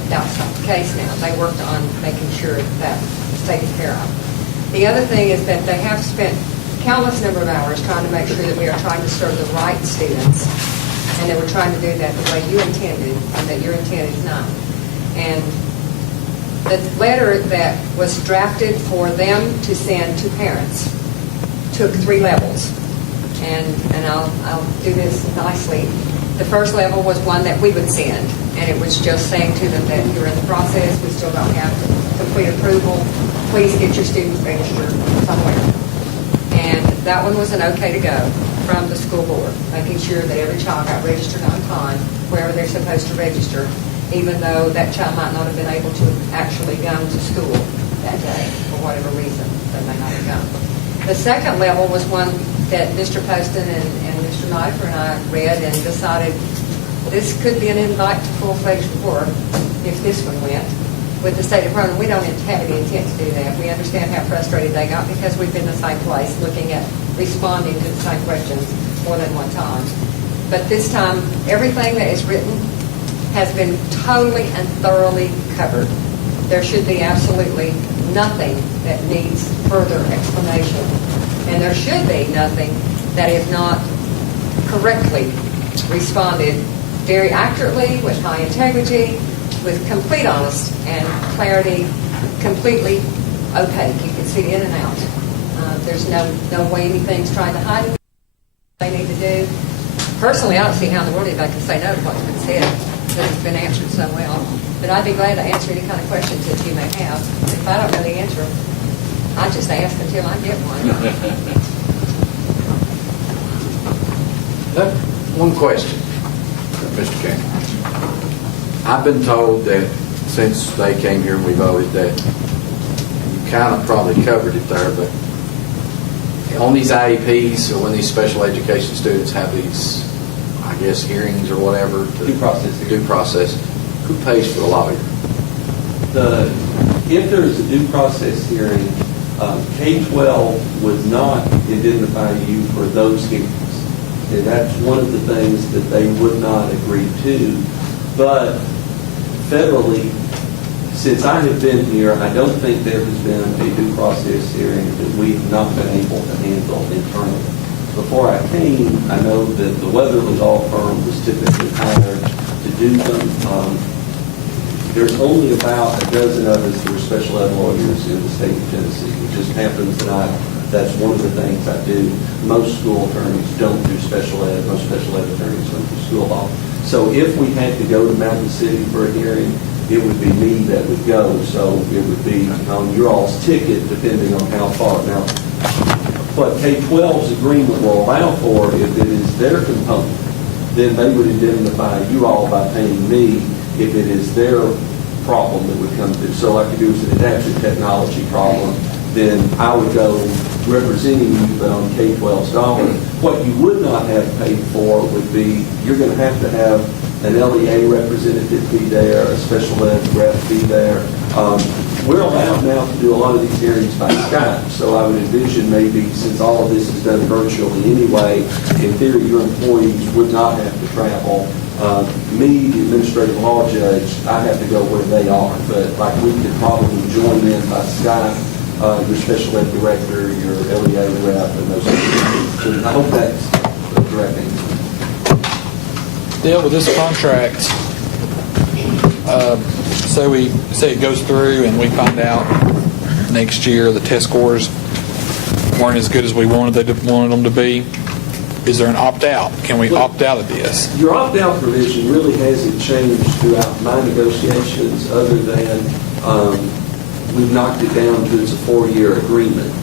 That's not the case now. They worked on making sure that was taken care of. The other thing is that they have spent countless number of hours trying to make sure that we are trying to serve the right students, and that we're trying to do that the way you intended, and that your intent is not. And the letter that was drafted for them to send to parents took 3 levels. And I'll do this nicely. The first level was one that we would send, and it was just saying to them that you're in the process, we still don't have complete approval, please get your students registered somewhere. And that one was an okay to go from the school board, making sure that every child got registered on time, wherever they're supposed to register, even though that child might not have been able to actually gone to school that day for whatever reason, they may not have gone. The second level was one that Mr. Poston and Mr. Knifer and I read and decided this could be an invite to full-fledged work if this one went with the State Department. We don't have any intent to do that. We understand how frustrated they got because we've been in the same place looking at responding to the same questions more than one time. But this time, everything that is written has been totally and thoroughly covered. There should be absolutely nothing that needs further explanation. And there should be nothing that is not correctly responded very accurately, with high integrity, with complete honesty and clarity, completely opaque. You can see in and out. There's no way anything's trying to hide it. They need to do. Personally, I don't see how in the world anybody can say no to what's been said, because it's been answered so well. But I'd be glad to answer any kind of questions that you may have. If I don't know the answer, I just ask until I get one. One question, Mr. King. I've been told that since they came here and we voted that you kind of probably covered it there, but on these IEPs or when these special education students have these, I guess, hearings or whatever, due process, who pays for the lawyer? If there is a due process hearing, K-12 would not indemnify you for those hearings. And that's one of the things that they would not agree to. But federally, since I have been here, I don't think there has been a due process hearing that we've not been able to handle internally. Before I came, I know that the Weatherly Law Firm was typically hired to do them. There's only about a dozen of us who are special ed lawyers in the state of Tennessee. It just happens that that's one of the things I do. Most school attorneys don't do special ed. Most special ed attorneys don't do school law. So if we had to go to Mountain City for a hearing, it would be me that would go. So it would be on your all's ticket, depending on how far. Now, what K-12's agreement will allow for, if it is their component, then they would indemnify you all by paying me if it is their problem that would come through. So like it was an adaptive technology problem, then I would go representing you, but on K-12's dollar. What you would not have paid for would be, you're going to have an LEA representative be there, a special ed rep be there. We're allowed now to do a lot of these hearings by Skype, so I would envision maybe, since all of this is done virtually anyway, in theory your employees would not have to travel. Me, the administrative law judge, I have to go where they are, but like we could probably join in by Skype, your special ed director, your LEA rep, and those things. So I hope that's the correct answer. Dale, with this contract, say it goes through and we find out next year the test scores weren't as good as we wanted them to be. Is there an opt-out? Can we opt out of this? Your opt-out provision really hasn't changed throughout my negotiations, other than we've knocked it down to it's a 4-year agreement.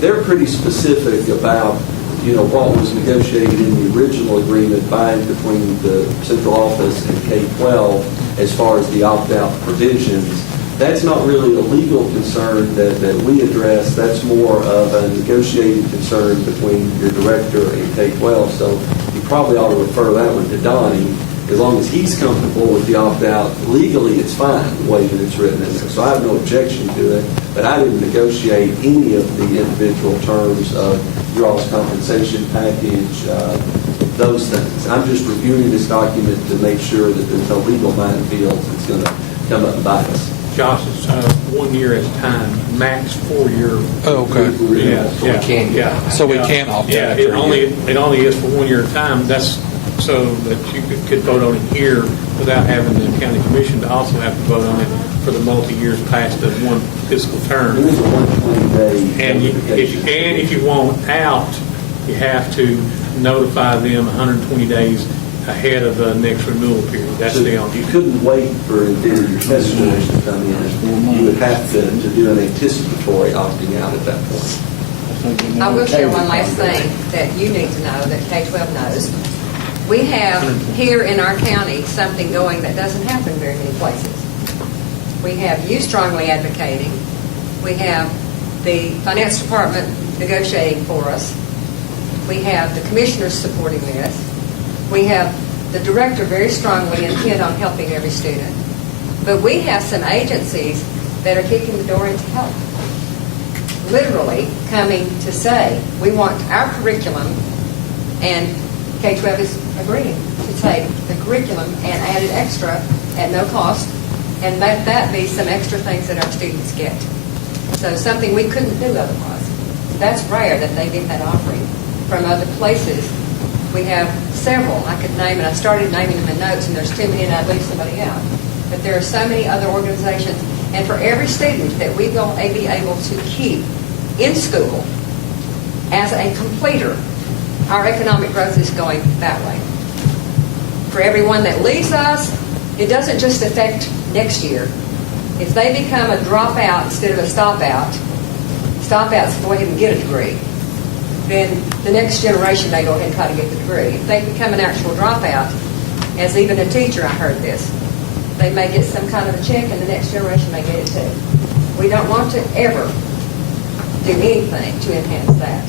They're pretty specific about what was negotiated in the original agreement between the central office and K-12 as far as the opt-out provisions. That's not really a legal concern that we address. That's more of a negotiated concern between your director and K-12. So you probably ought to refer that one to Donnie. As long as he's comfortable with the opt-out, legally it's fine the way that it's written in there. So I have no objection to it, but I didn't negotiate any of the individual terms of your all's compensation package, those things. I'm just reviewing this document to make sure that there's no legal minefields that's going to come up and bite us. Josh, it's 1 year at a time, max 4-year. Oh, okay. So we can opt out. It only is for 1 year at a time. That's so that you could vote on it here without having the county commission to also have to vote on it for the multi-years past the one fiscal term. It is a 120-day. And if you want out, you have to notify them 120 days ahead of the next renewal period. That's the only. You couldn't wait for your test scores to come in. You would have to do an anticipatory opting out at that point. I will share one last thing that you need to know that K-12 knows. We have here in our county something going that doesn't happen very many places. We have you strongly advocating. We have the finance department negotiating for us. We have the commissioners supporting this. We have the director very strongly intent on helping every student. But we have some agencies that are kicking the door into help. Literally coming to say, we want our curriculum, and K-12 is agreeing to take the curriculum and add it extra at no cost and let that be some extra things that our students get. So something we couldn't do otherwise. That's rare that they get that offering from other places. We have several I could name, and I started naming them in notes, and there's too many and I'd leave somebody out. But there are so many other organizations, and for every student that we will be able to keep in school as a completer, our economic growth is going that way. For everyone that leaves us, it doesn't just affect next year. If they become a dropout instead of a stop-out, stop-outs go ahead and get a degree. Then the next generation may go ahead and try to get the degree. If they become an actual dropout, as even a teacher, I heard this, they may get some kind of a check and the next generation may get it too. We don't want to ever do anything to enhance that.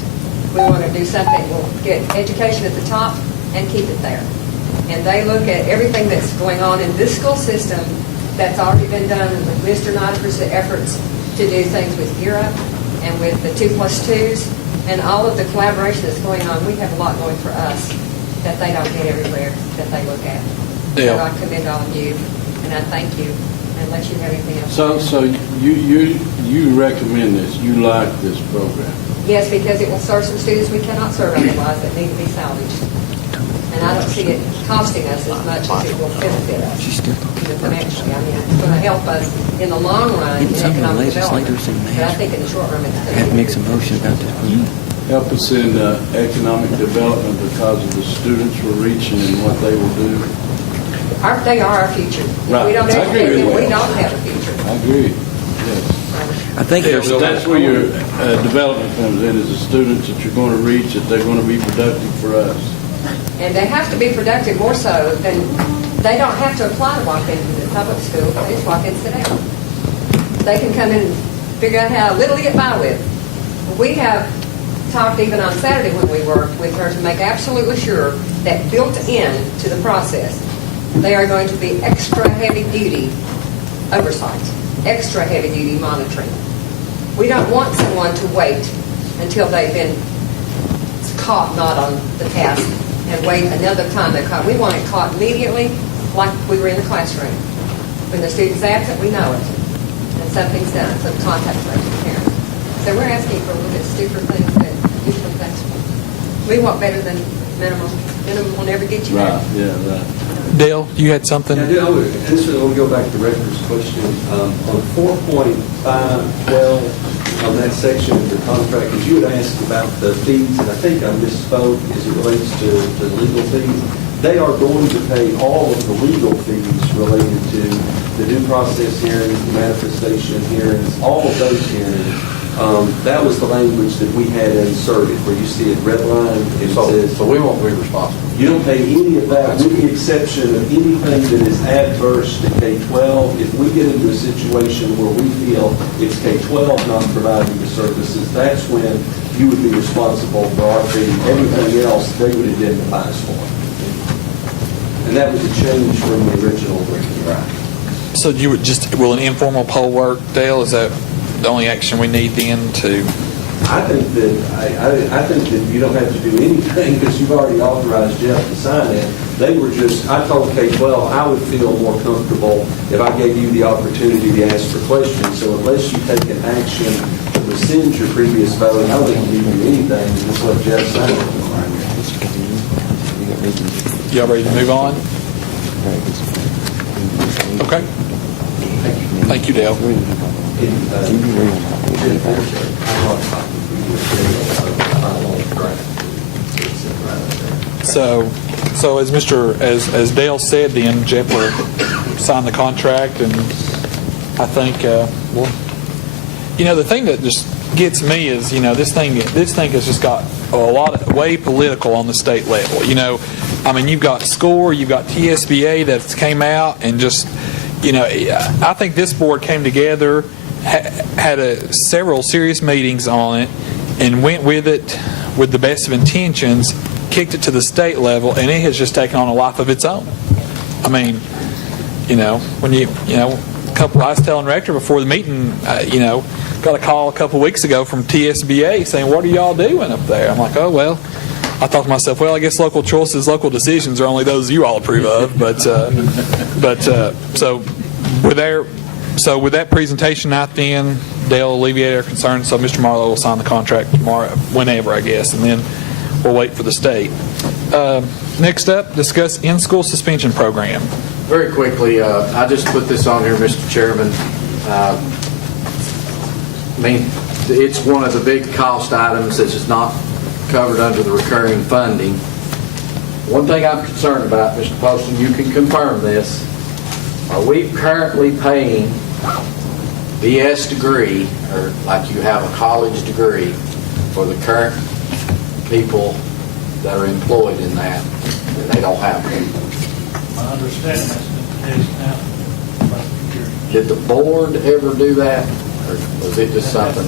We want to do something, we'll get education at the top and keep it there. And they look at everything that's going on in this school system that's already been done with Mr. Nitro's efforts to do things with Gear Up. and with the 2+2s and all of the collaboration that's going on, we have a lot going for us that they don't get everywhere that they look at. Yeah. So I commend all of you, and I thank you, unless you have anything else. So you recommend this, you like this program? Yes, because it will serve some students we cannot serve otherwise that need to be salvaged. And I don't see it costing us as much as it will benefit us financially. I mean, it's going to help us in the long run in economic development. But I think in the short run, it's going to Make some motion about this. Help us in economic development because of the students we're reaching and what they will do. They are our future. If Right. we don't I agree educate them, with we that. don't have a future. I agree, yes. I think there's That's where your development comes in, is the students that you're going to reach, that they're going to be productive for us. And they have to be productive more so than, they don't have to apply to walk into the public school. They just walk in and sit down. They can come in and figure out how little to get by with. We have talked even on Saturday when we worked with her to make absolutely sure that built in to the process, they are going to be extra heavy-duty oversight, extra heavy-duty monitoring. We don't want someone to wait until they've been caught not on the task and wait another time they're caught. We want it caught immediately, like we were in the classroom. When the student's absent, we know it, and something's done, some contact with the parents. So we're asking for a little bit stupider things, but usually that's, we want better than minimum. Minimum will never get you there. Right, yeah, right. Dale, you had something? Yeah, I'll go back to Rector's question. On 4.512, on that section of the contract, because you had asked about the fees, and I think I misspoke as it relates to legal fees. They are going to pay all of the legal fees related to the due process hearings, the manifestation hearings, all of those hearings. That was the language that we had inserted, where you see it redlined. It says, So we won't be responsible. you don't pay any of that, with the exception of anything that is adverse to K-12. If we get into a situation where we feel it's K-12 not providing the services, that's when you would be responsible for our fee. Everything else, they would indemnify us for. And that was a change from the original agreement. Right. So you would will an informal poll work, Dale? Is that the only action we need then to? I think that I think that you don't have to do anything because you've already authorized Jeff to sign it. They were just, I told K-12 I would feel more comfortable if I gave you the opportunity to ask for questions. So unless you take an action to rescind your previous vote, I don't think you need to do anything. Just let Jeff sign it. Y'all ready to move on? Okay. Thank you, Dale. So as Dale said, then Jeff will sign the contract, and I think, the thing that just gets me is, this thing has just got a lot of way political on the state level. You've got SCORE, you've got TSBA that's came out and just, I think this board came together, had several serious meetings on it, and went with it with the best of intentions, kicked it to the state level, and it has just taken on a life of its own. When I was telling Rector before the meeting, got a call a couple weeks ago from TSBA saying, "What are y'all doing up there?" I'm like, "Oh, well." I thought to myself, well, I guess local choices, local decisions are only those you all approve of. So with that presentation out then, Dale alleviated our concerns, so Mr. Marlowe will sign the contract tomorrow, whenever, I guess, and then we'll wait for the state. Next up, discuss in-school suspension program. Very quickly, I just put this on here, Mr. Chairman. It's one of the big cost items that is not covered under the recurring funding. One thing I'm concerned about, Mr. Poston, you can confirm this. Are we currently paying BS degree, or like you have a college degree, for the current people that are employed in that, and they don't have it? I understand that's the case now. Did the board ever do that, or was it just something?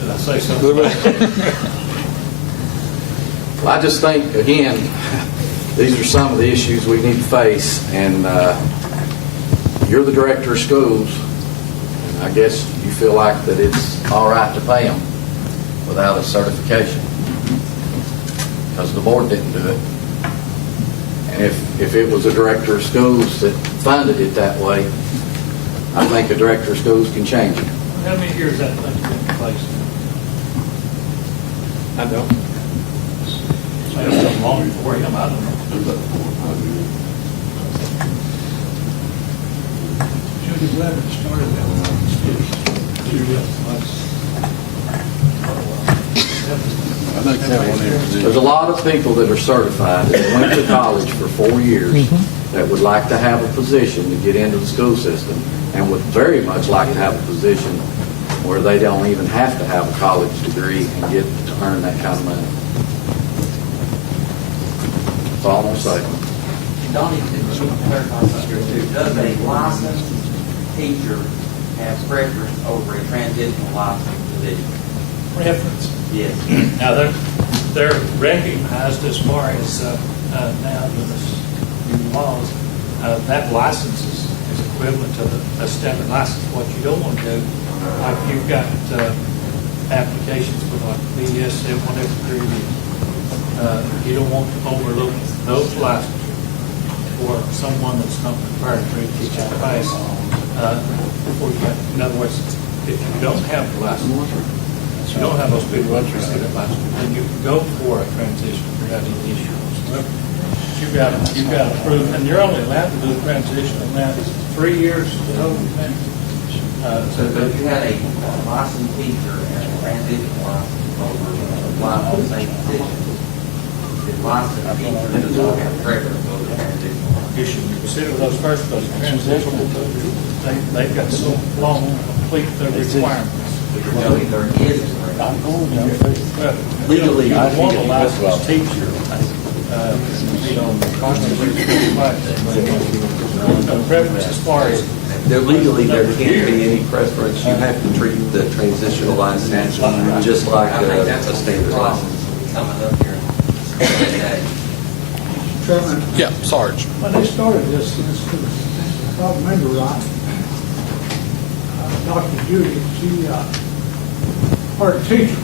Did I say something? I just think, again, these are some of the issues we need to face, and you're the director of schools, and I guess you feel like that it's all right to pay them without a certification, because the board didn't do it. And if it was a director of schools that funded it that way, I think a director of schools can change it. How many years that thing's been in place? I don't. I don't know long before him, I don't know. Judy Levin started that when I was a student. Judy There's a lot of people that are certified that went to college for 4 years that would like to have a position to get into the school system and would very much like to have a position where they don't even have to have a college degree and get to earn that kind of money. That's all I'm going to say. Donnie, to clarify something here too, does a licensed teacher have preference over a transitional licensed position? Preference. Yes. Now, they're recognized as far as now with this new laws, that license is equivalent to a standard license. What you don't want to do, like you've got applications for like BSM, whatever period it is, you don't want to overlook those licenses for someone that's not prepared to teach a class before you get. In other words, if you don't have the license, you don't have those people that receive that license, then you can go for a transition without any issue whatsoever. You've got to prove, and you're only allowed to do a transition on that 3 years total. So if you had a licensed teacher and a transition license over apply for the same position, the licensed teacher does not have preference over the transition license. You should consider those first, those transitional, they've got so long to complete their requirements. Joey, there is a Legally, you want a licensed teacher, preference as far as. Legally, there can't be any preference. You have to treat the transitional license just like a standard license. Coming up here. Chairman, Yeah, Sarge. when they started this in the school, if I remember right, Dr. Judy, she, her teachers,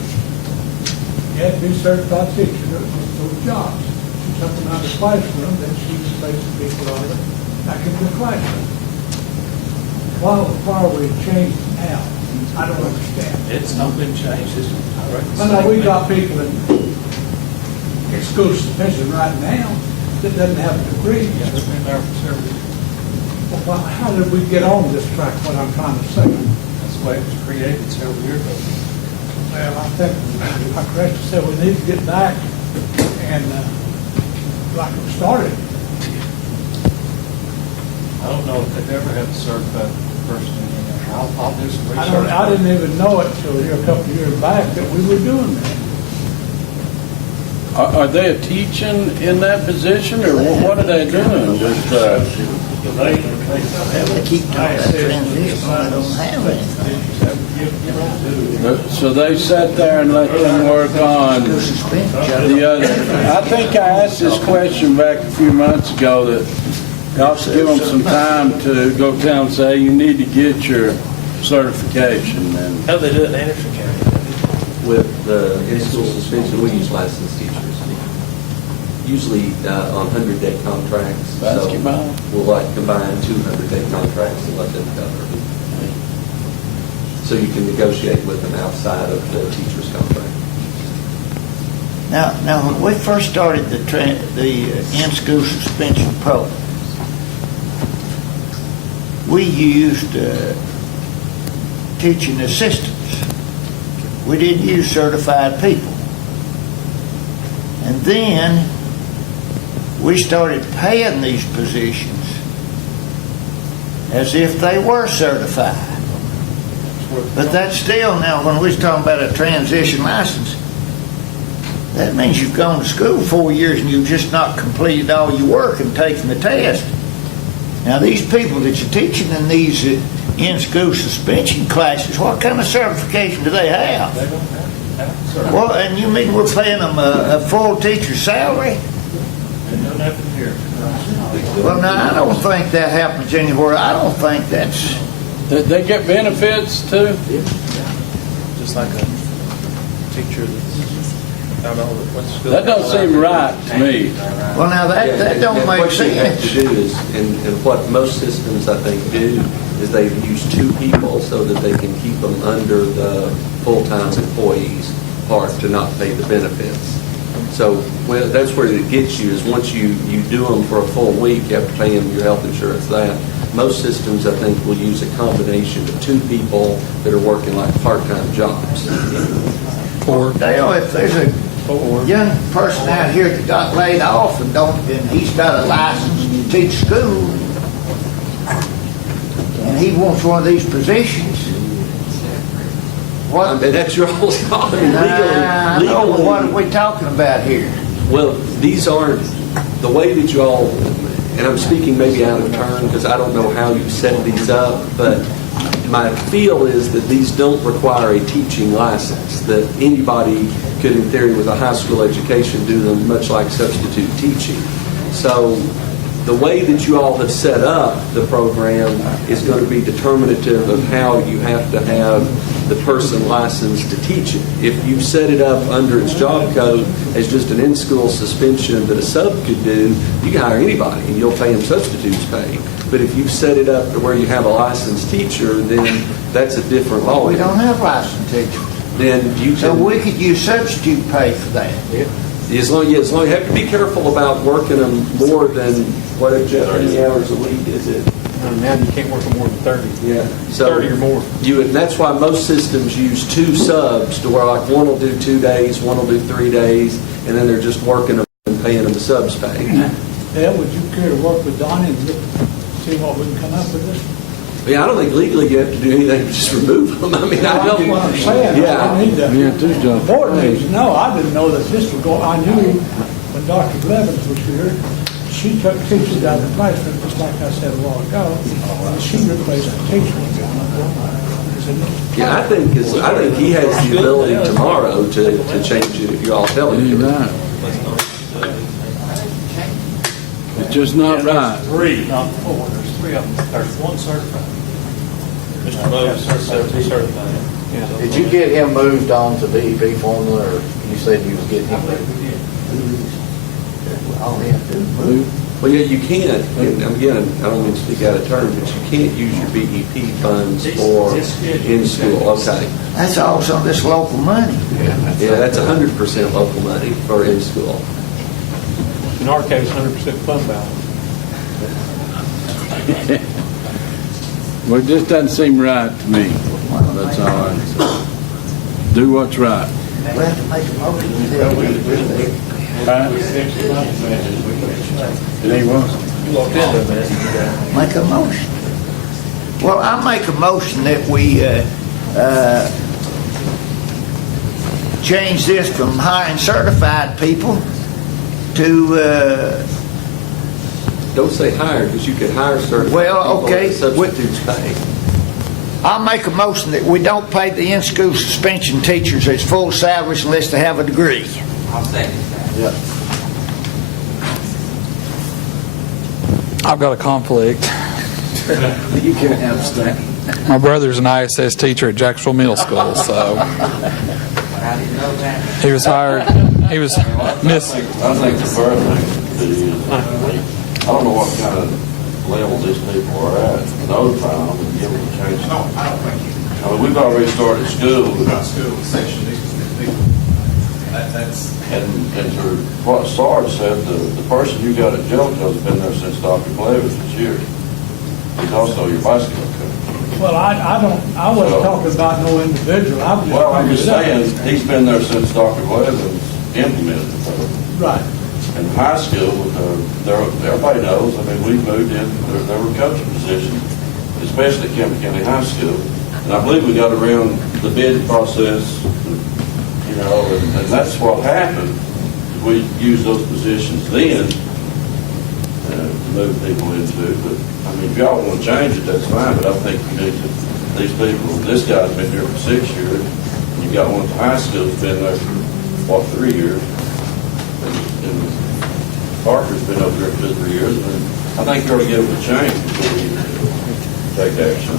you had to be a certified teacher to those jobs. She took them out of the classroom, then she was facing people out of it back into the classroom. Why are we changing now? I don't understand. It's not been changed. I know we got people in school suspension right now that doesn't have a degree. It's been there for several years. Well, how did we get on this track, what I'm trying to say? That's the way it was created several years ago. Well, I think, like Rachel said, we need to get back and, like it started. I don't know if they've ever had a certified person in there. I'll do some research. I didn't even know it till here a couple of years back that we were doing that. Are they teaching in that position, or what are they doing? Just, They keep talking about transition, I don't have anything. so they sat there and let them work on the other. I think I asked this question back a few months ago, that you ought to give them some time to go tell them, say, you need to get your certification. And How do they do it in Anderson County? With the in-school suspension, we use licensed teachers. Usually on 100-day contracts. Basketball? So we'll like combine 200-day contracts and let them cover. So you can negotiate with them outside of the teacher's contract. Now, when we first started the in-school suspension program, we used teaching assistants. We didn't use certified people. And then we started paying these positions as if they were certified. But that's still, now, when we're talking about a transition license, that means you've gone to school 4 years and you've just not completed all your work and taken the test. Now, these people that you're teaching in these in-school suspension classes, what kind of certification do they have? They don't have Well, and you mean we're paying them a full teacher salary? They don't have it here. Well, now, I don't think that happens anywhere. I don't think that's... They get benefits too? Just like a teacher that's, I don't know, what's school. That don't seem right to me. Well, now, that don't make What you have sense. to do is, and what most systems, I think, do, is they use two people so that they can keep them under the full-time employees part to not pay the benefits. So that's where it gets you, is once you do them for a full week, you have to pay them your health insurance, that. Most systems, I think, will use a combination of two people that are working like part-time jobs. Dale, if there's a young person out here that got laid off and he's got a license to teach school, and he wants one of these positions, what? I mean, that's your whole job. Legally, what are we talking about here? Well, these aren't, the way that you all, and I'm speaking maybe out of turn because I don't know how you set these up, but my feel is that these don't require a teaching license, that anybody could, in theory, with a high school education, do them much like substitute teaching. So the way that you all have set up the program is going to be determinative of how you have to have the person licensed to teach it. If you set it up under its job code as just an in-school suspension that a sub could do, you can hire anybody and you'll pay them substitutes pay. But if you set it up to where you have a licensed teacher, then that's a different law. We don't have licensed teachers. Then you can, so we could use substitute pay for that. As long you have to be careful about working them more than what, Jeff, how many hours a week is it? Now you can't work them more than 30. Yeah. So 30 or more. And that's why most systems use two subs to where like one will do 2 days, one will do 3 days, and then they're just working them and paying them the subs pay. Dale, would you care to work with Donnie and see what we can come up with this? Yeah, I don't think legally you have to do anything, just remove them. I mean, I don't. That's what I'm saying. Yeah. I need to, the board needs to know. I didn't know that this was going, I knew when Dr. Blevins was here, she took teachers out of the classroom, just like I said a while ago, and she replaced the teacher. Yeah, I think he has the ability tomorrow to change it if you all tell him to. It's just not right. Three, not four. There's three of them. There's one certified. Mr. Moses, certified. Did you get him moved on to DEP formula, or you said you was getting him moved? All they have to do is move. Well, yeah, you can't, and again, I don't mean to speak out of turn, but you can't use your BEP funds for in-school. Okay. That's also this local money. Yeah, that's 100% local money for in-school. In our case, 100% fund balance. Well, it just doesn't seem right to me. That's all right. Do what's right. We'll have to make a motion until we agree with it. Make a motion. Well, I make a motion that we change this from hiring certified people to Don't say hire, because you could hire certified well, people okay. at substitutes pay. I'll make a motion that we don't pay the in-school suspension teachers as full salaries unless they have a degree. I'll second that. Yeah. I've got a conflict. You can abstain. My brother's an ISS teacher at Jacksonville Middle School, so I didn't know that. he was hired. He was miss. I think the first thing is, I don't know what kind of level these people are at. Notify them and give them a chance. No, I don't think you. I mean, we've already started school. Not school, section, these people. That's. And to what Sarge said, the person you got at Jellicoe's been there since Dr. Blevins was here. He's also your bicycle coach. Well, I wasn't talking about no individual. I was just. Well, I'm just saying, he's been there since Dr. Blevins implemented the program. Right. In high school, everybody knows, I mean, we moved in, there were coaching positions, especially at Kemper County High School. And I believe we got around the bid process, you know, and that's what happened. We used those positions then to move people into. But, I mean, if y'all want to change it, that's fine, but I think you need to, these people, this guy's been here for 6 years. You got one at the high school that's been there for, 3 years. And Parker's been over there for 2 or 3 years, and I think you ought to give it a chance before you take action.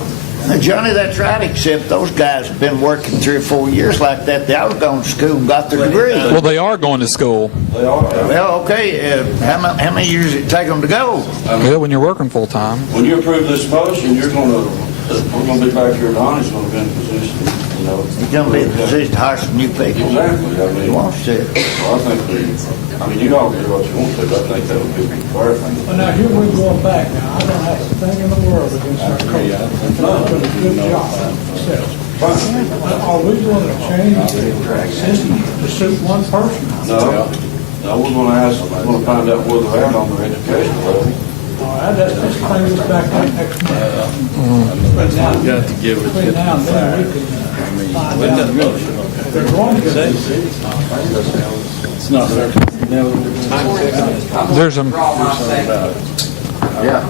Now, Johnny, that's right, except those guys have been working 3 or 4 years like that. They ought to go to school and got their degree. Well, they are going to school. They are. Well, okay, how many years did it take them to go? Well, when you're working full time. When you approve this motion, we're going to be back here, Donnie's going to be in a position, you know. He's going to be in a position to hire some new people. Exactly. I mean, He wants to. Well, I think you all do what you want to, but I think that would be the fair thing. Well, now, here we're going back. Now, I don't have a thing in the world against our coach. They've done a good job themselves. Are we going to change the system to suit one person? No, we're going to ask, we're going to find out where they're at on their education level. All right, let's clean this back up next month. But now, Got to give it between now and then, we can find out if they're going to get it. It's not there. There's a. Yeah.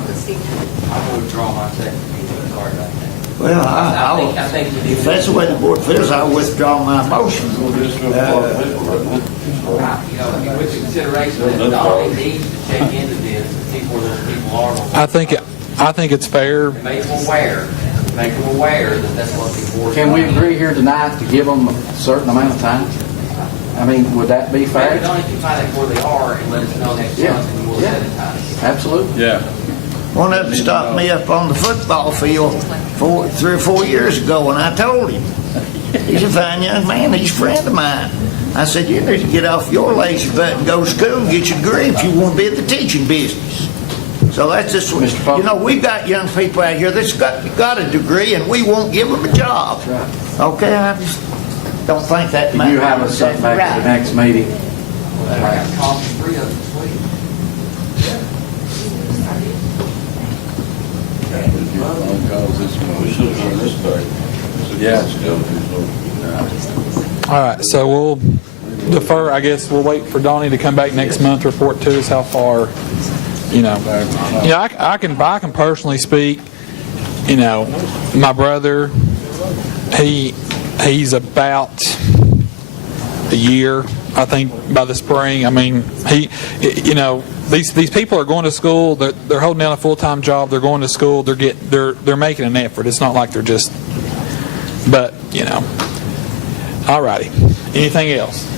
I would withdraw my second. Well, I think if that's the way the board feels, I'll withdraw my motion. With consideration that Donnie needs to check into this and see where those people are. I think it's fair. Make them aware that that's what the board. Can we agree here tonight to give them a certain amount of time? I mean, would that be fair? Donnie can find out where they are and let us know next month and we'll set a time. Absolutely. Yeah. One of them stopped me up on the football field 3 or 4 years ago, and I told him, he's a fine young man, he's a friend of mine. I said, you need to get off your lazy butt and go to school and get your degree if you want to be in the teaching business. So that's just, you know, we've got young people out here that's got a degree, and we won't give them a job. Okay, I just don't think that Can you have us set back to the next meeting? We should have done this back. All right, so we'll defer. I guess we'll wait for Donnie to come back next month, report to us how far. I can personally speak. You know, my brother, he's about a year, I think, by the spring. I mean, these people are going to school. They're holding down a full-time job. They're going to school. They're making an effort. It's not like they're just. But all righty. Anything else?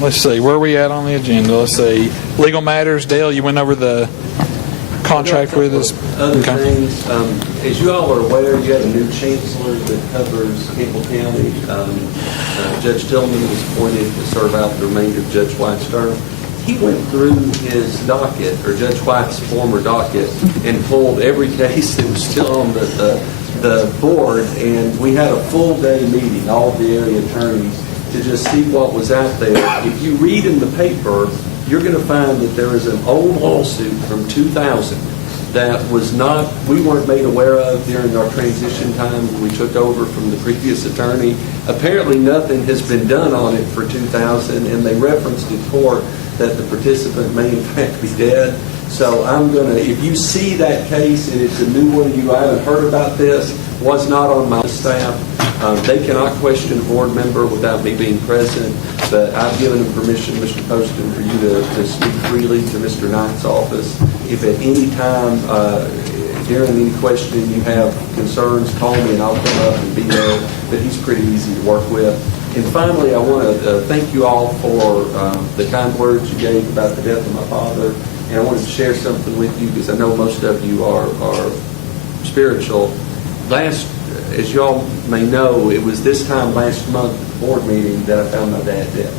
Let's see. Where are we at on the agenda? Let's see. Legal matters. Dale, you went over the contract with us. Other things, as you all are aware, you have a new chancellor that covers Campbell County. Judge Tillman was appointed to serve out the remainder of Judge White's term. He went through his docket, or Judge White's former docket, and pulled every case that was still on the board, and we had a full day meeting, all of the area attorneys, to just see what was out there. If you read in the paper, you're going to find that there is an old lawsuit from 2000 that we weren't made aware of during our transition time when we took over from the previous attorney. Apparently nothing has been done on it for 2000, and they referenced in court that the participant may in fact be dead. So if you see that case and it's a new one, you haven't heard about this, was not on my staff. They cannot question a board member without me being present, but I've given them permission, Mr. Poston, for you to speak freely to Mr. Knight's office. If at any time during any questioning you have concerns, call me and I'll come up and be there, but he's pretty easy to work with. And finally, I want to thank you all for the kind words you gave about the death of my father. And I wanted to share something with you because I know most of you are spiritual. As you all may know, it was this time last month at the board meeting that I found my dad dead.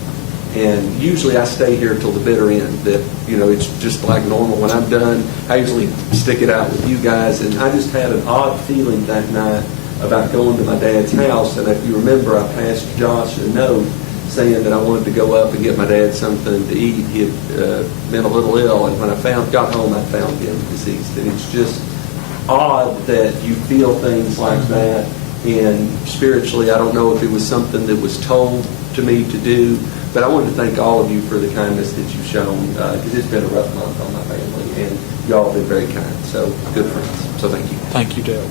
And usually I stay here till the bitter end. That it's just like normal. When I'm done, I usually stick it out with you guys. And I just had an odd feeling that night about going to my dad's house. And if you remember, I passed Josh a note saying that I wanted to go up and get my dad something to eat. He had been a little ill, and when I got home, I found him deceased. And it's just odd that you feel things like that. And spiritually, I don't know if it was something that was told to me to do, but I wanted to thank all of you for the kindness that you've shown, because it's been a rough month on my family, and y'all have been very kind. So, good friends. So, thank you. Thank you, Dale.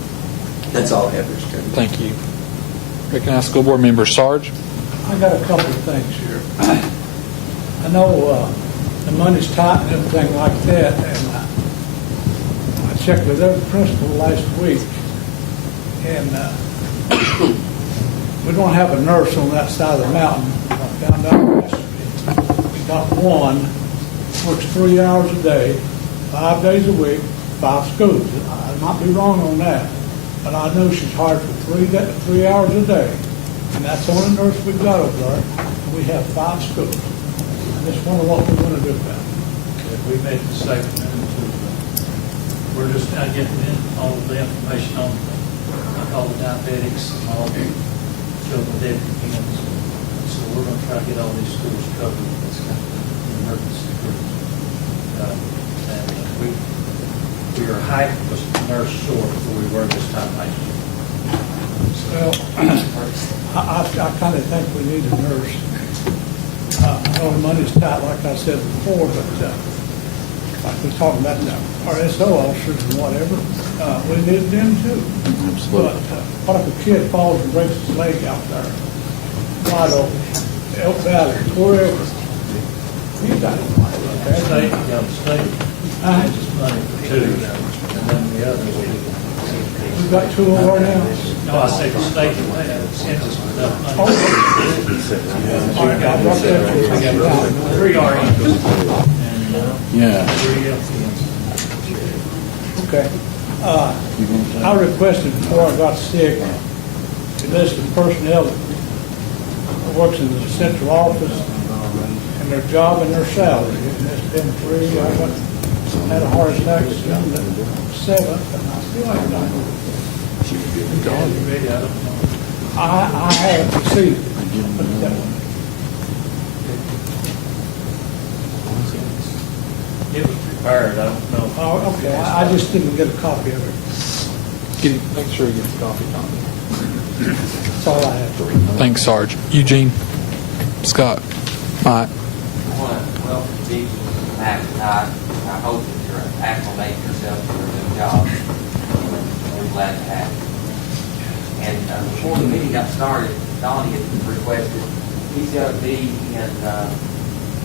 That's all I have, Mr. Chairman. Thank you. Recognize School Board Member Sarge. I got a couple of things here. I know the money's tight and everything like that, and checked with every principal last week, and we don't have a nurse on that side of the mountain. I found out yesterday. We got one, works 3 hours a day, 5 days a week, 5 schools. I might be wrong on that, but I know she's hired for 3 hours a day, and that's the only nurse we've got over there. We have 5 schools. I just wonder what we're going to do about it. We made the statement, we're just now getting in all of the information on all the diabetics and all the children dead depends. So we're going to try to get all these schools covered. That's kind of an emergency group. And we are half a nurse short before we were this time last year. Well, I kind of think we need a nurse. I know the money's tight, like I said before, but like we're talking about the RSO officers and whatever, we need them too. Absolutely. But what if a kid falls and breaks his leg out there, wide open, Elk Valley, wherever? You got it. State, state, just money for 2, and then the others. We've got 2 over now. No, I said the state, census, enough money. All right, I'll drop that for you. I got 3 RNs. Yeah. Okay. I requested before I got sick, a list of personnel that works in the central office and their job and their salary. And it's been 3, had a heart attack on the 7th, and I still ain't done it. I haven't received it. It was prepared, I don't know. Oh, okay, I just didn't get a copy of it. Make sure you get the coffee, Tommy. That's all I have. Thanks, Sarge. Eugene, Scott, Mike. I want to welcome you back tonight. I hope that you're acclimating yourself to your new job. We're glad to have you. And before the meeting got started, Donnie had requested, he's got to be in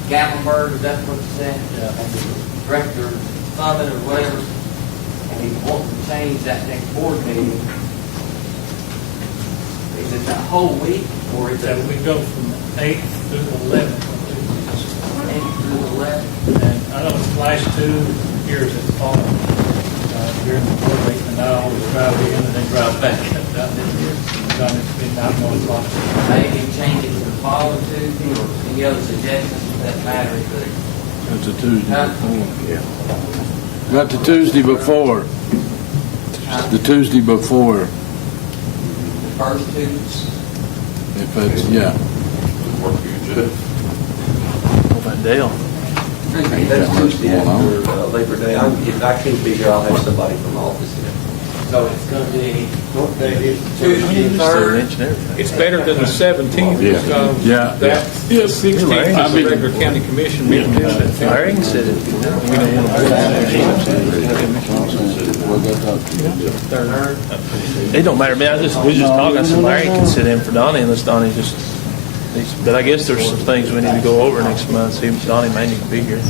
Gatlinburg, is that what you said? Yeah. And the director, summit or whatever, and he's wanting to change that next board meeting. Is it that whole week, or is it? We go from 8th through the 11th. 8th through the 11th? And I know the last 2 years it's fallen during the board meeting, and I always drive in and then drive back down this year. It's been 9 months. Maybe change it to the following Tuesday, or any other suggestions that matter? That's a Tuesday before. Yeah. Got the Tuesday before. The Tuesday before. The first Tuesday? If it's, yeah. What about Dale? That's Tuesday after Labor Day. If I can't be here, I'll have somebody from office here. So it's going to be Tuesday, the 3rd. It's better than the 17th. Yeah. Because Yeah. That 16th is the regular county commission meeting. Larry can sit it. We don't want to. It don't matter to me. We just talking. I said Larry can sit in for Donnie unless Donnie just. But I guess there's some things we need to go over next month. See, Donnie may need to be here.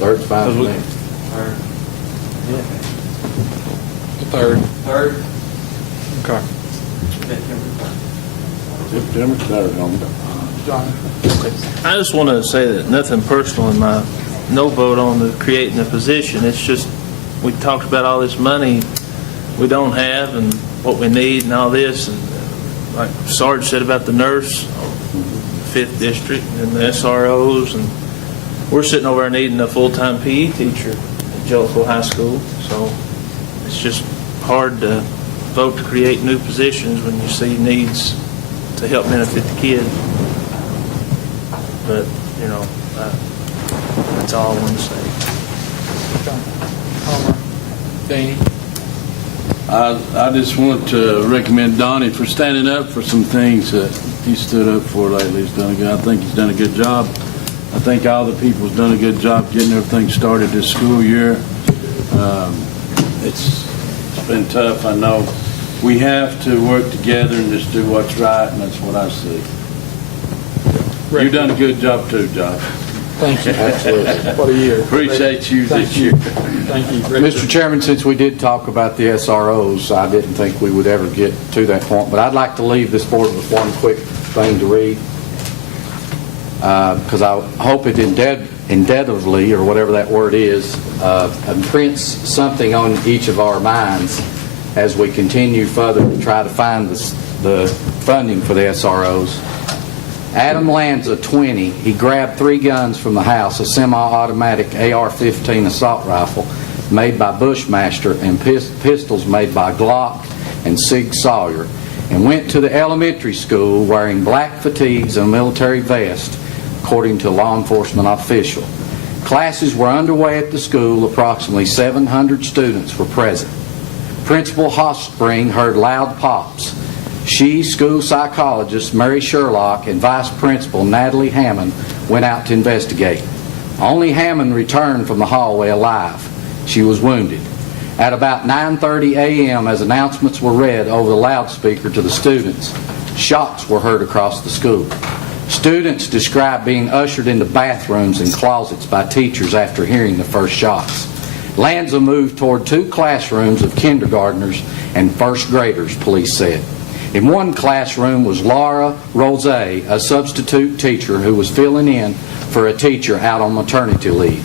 3rd's fine with me. Yeah. The 3rd. 3rd? Okay. September 3rd, I just want to say that nothing personal in my no vote on the creating the position. It's just we talked about all this money we don't have and what we need and all this. And like Sarge said about the nurse, 5th district, and the SROs, and we're sitting over there needing a full-time PE teacher at Jellicoe High School. So it's just hard to vote to create new positions when you see needs to help benefit the kid. But, you know, that's all I want to say. Homer, Danny. I just want to recommend Donnie for standing up for some things that he stood up for lately. I think he's done a good job. I think all the people's done a good job getting everything started this school year. It's been tough, I know. We have to work together and just do what's right, and that's what I see. You've done a good job too, Josh. Thank you. Absolutely. What a year. Appreciate you Thank this you. year. Thank you. Mr. Chairman, since we did talk about the SROs, I didn't think we would ever get to that point, but I'd like to leave this board with one quick thing to read, because I hope it indebtively, or whatever that word is, imprints something on each of our minds as we continue further to try to find the funding for the SROs. Adam Lanza, 20, he grabbed 3 guns from the house, a semi-automatic AR-15 assault rifle made by Bushmaster and pistols made by Glock and Sig Sauer, and went to the elementary school wearing black fatigues and a military vest, according to a law enforcement official. Classes were underway at the school. Approximately 700 students were present. Principal Hofspring heard loud pops. She, school psychologist Mary Sherlock, and Vice Principal Natalie Hammond went out to investigate. Only Hammond returned from the hallway alive. She was wounded. At about 9:30 a.m., as announcements were read over the loudspeaker to the students, shots were heard across the school. Students described being ushered into bathrooms and closets by teachers after hearing the first shots. Lanza moved toward 2 classrooms of kindergartners and first graders, police said. In one classroom was Laura Rose, a substitute teacher who was filling in for a teacher out on maternity leave.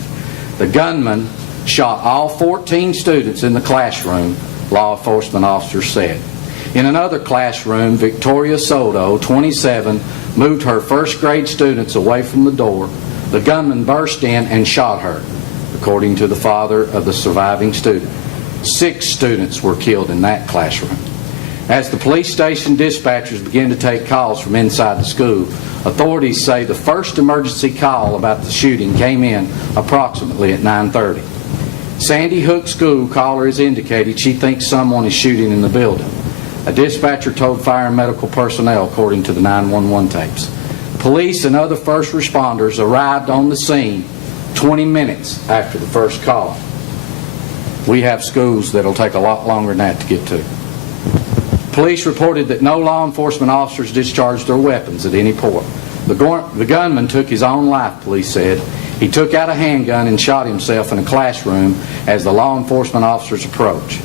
The gunman shot all 14 students in the classroom, law enforcement officers said. In another classroom, Victoria Soto, 27, moved her first grade students away from the door. The gunman burst in and shot her, according to the father of the surviving student. 6 students were killed in that classroom. As the police station dispatchers began to take calls from inside the school, authorities say the first emergency call about the shooting came in approximately at 9:30. Sandy Hook School caller has indicated she thinks someone is shooting in the building. A dispatcher told fire and medical personnel, according to the 911 tapes. Police and other first responders arrived on the scene 20 minutes after the first call. We have schools that'll take a lot longer than that to get to. Police reported that no law enforcement officers discharged their weapons at any point. The gunman took his own life, police said. He took out a handgun and shot himself in a classroom as the law enforcement officers approached.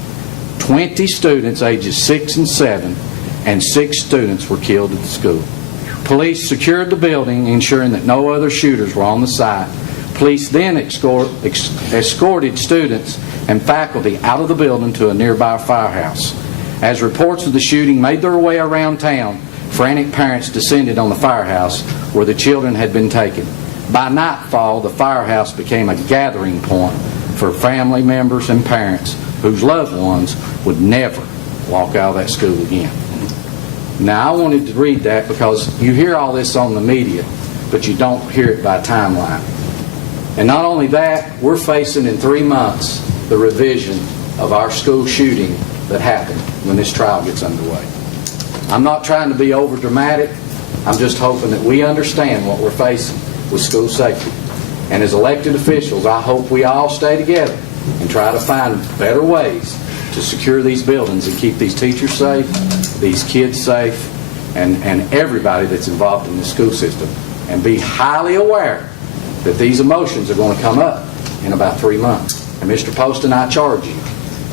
20 students ages 6 and 7 and 6 students were killed at the school. Police secured the building, ensuring that no other shooters were on the site. Police then escorted students and faculty out of the building to a nearby firehouse. As reports of the shooting made their way around town, frantic parents descended on the firehouse where the children had been taken. By nightfall, the firehouse became a gathering point for family members and parents whose loved ones would never walk out of that school again. Now, I wanted to read that because you hear all this on the media, but you don't hear it by timeline. And not only that, we're facing in 3 months the revision of our school shooting that happened when this trial gets underway. I'm not trying to be over dramatic. I'm just hoping that we understand what we're facing with school safety. And as elected officials, I hope we all stay together and try to find better ways to secure these buildings and keep these teachers safe, these kids safe, and everybody that's involved in the school system. And be highly aware that these emotions are going to come up in about 3 months. And Mr. Poston, I charge you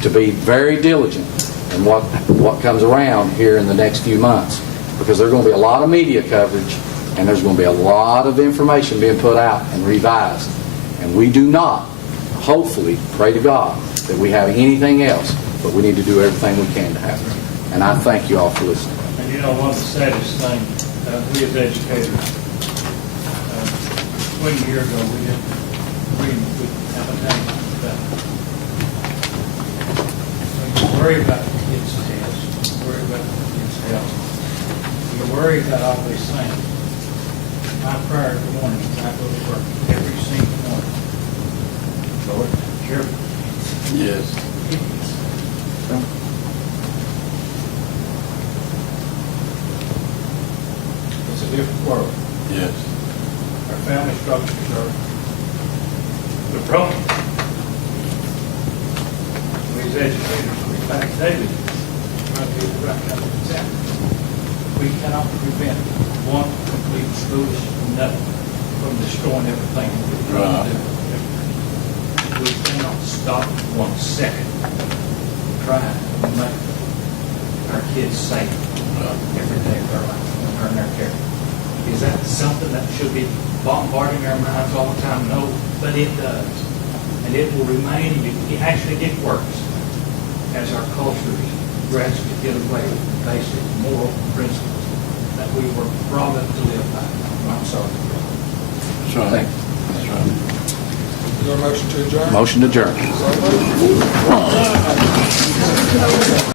to be very diligent in what comes around here in the next few months, because there's going to be a lot of media coverage and there's going to be a lot of information being put out and revised. And we do not, hopefully, pray to God that we have anything else, but we need to do everything we can to have it. And I thank you all for listening. And you know, one of the saddest things, we as educators, 20 years ago, we didn't have a name like that. When you worry about the kids' heads, you worry about the kids' health, you worry about all these things. My prayer every morning is I go to work every single morning. Lord, you're Yes. It's a different world. Yes. Our family structures are broken. We as educators, we fight daily trying to be the right kind of example. We cannot prevent one complete school from nothing. from destroying everything we're trying to do. We cannot stop 1 second trying to make our kids safe every day of their life and earn their care. Is that something that should be bombarding our minds all the time? No, but it does. And it will remain, it actually gets worse as our cultures gradually get away with the basic moral principles that we were brought up to live by. I'm sorry. That's right. That's right. Is there a motion to adjourn? Motion to adjourn.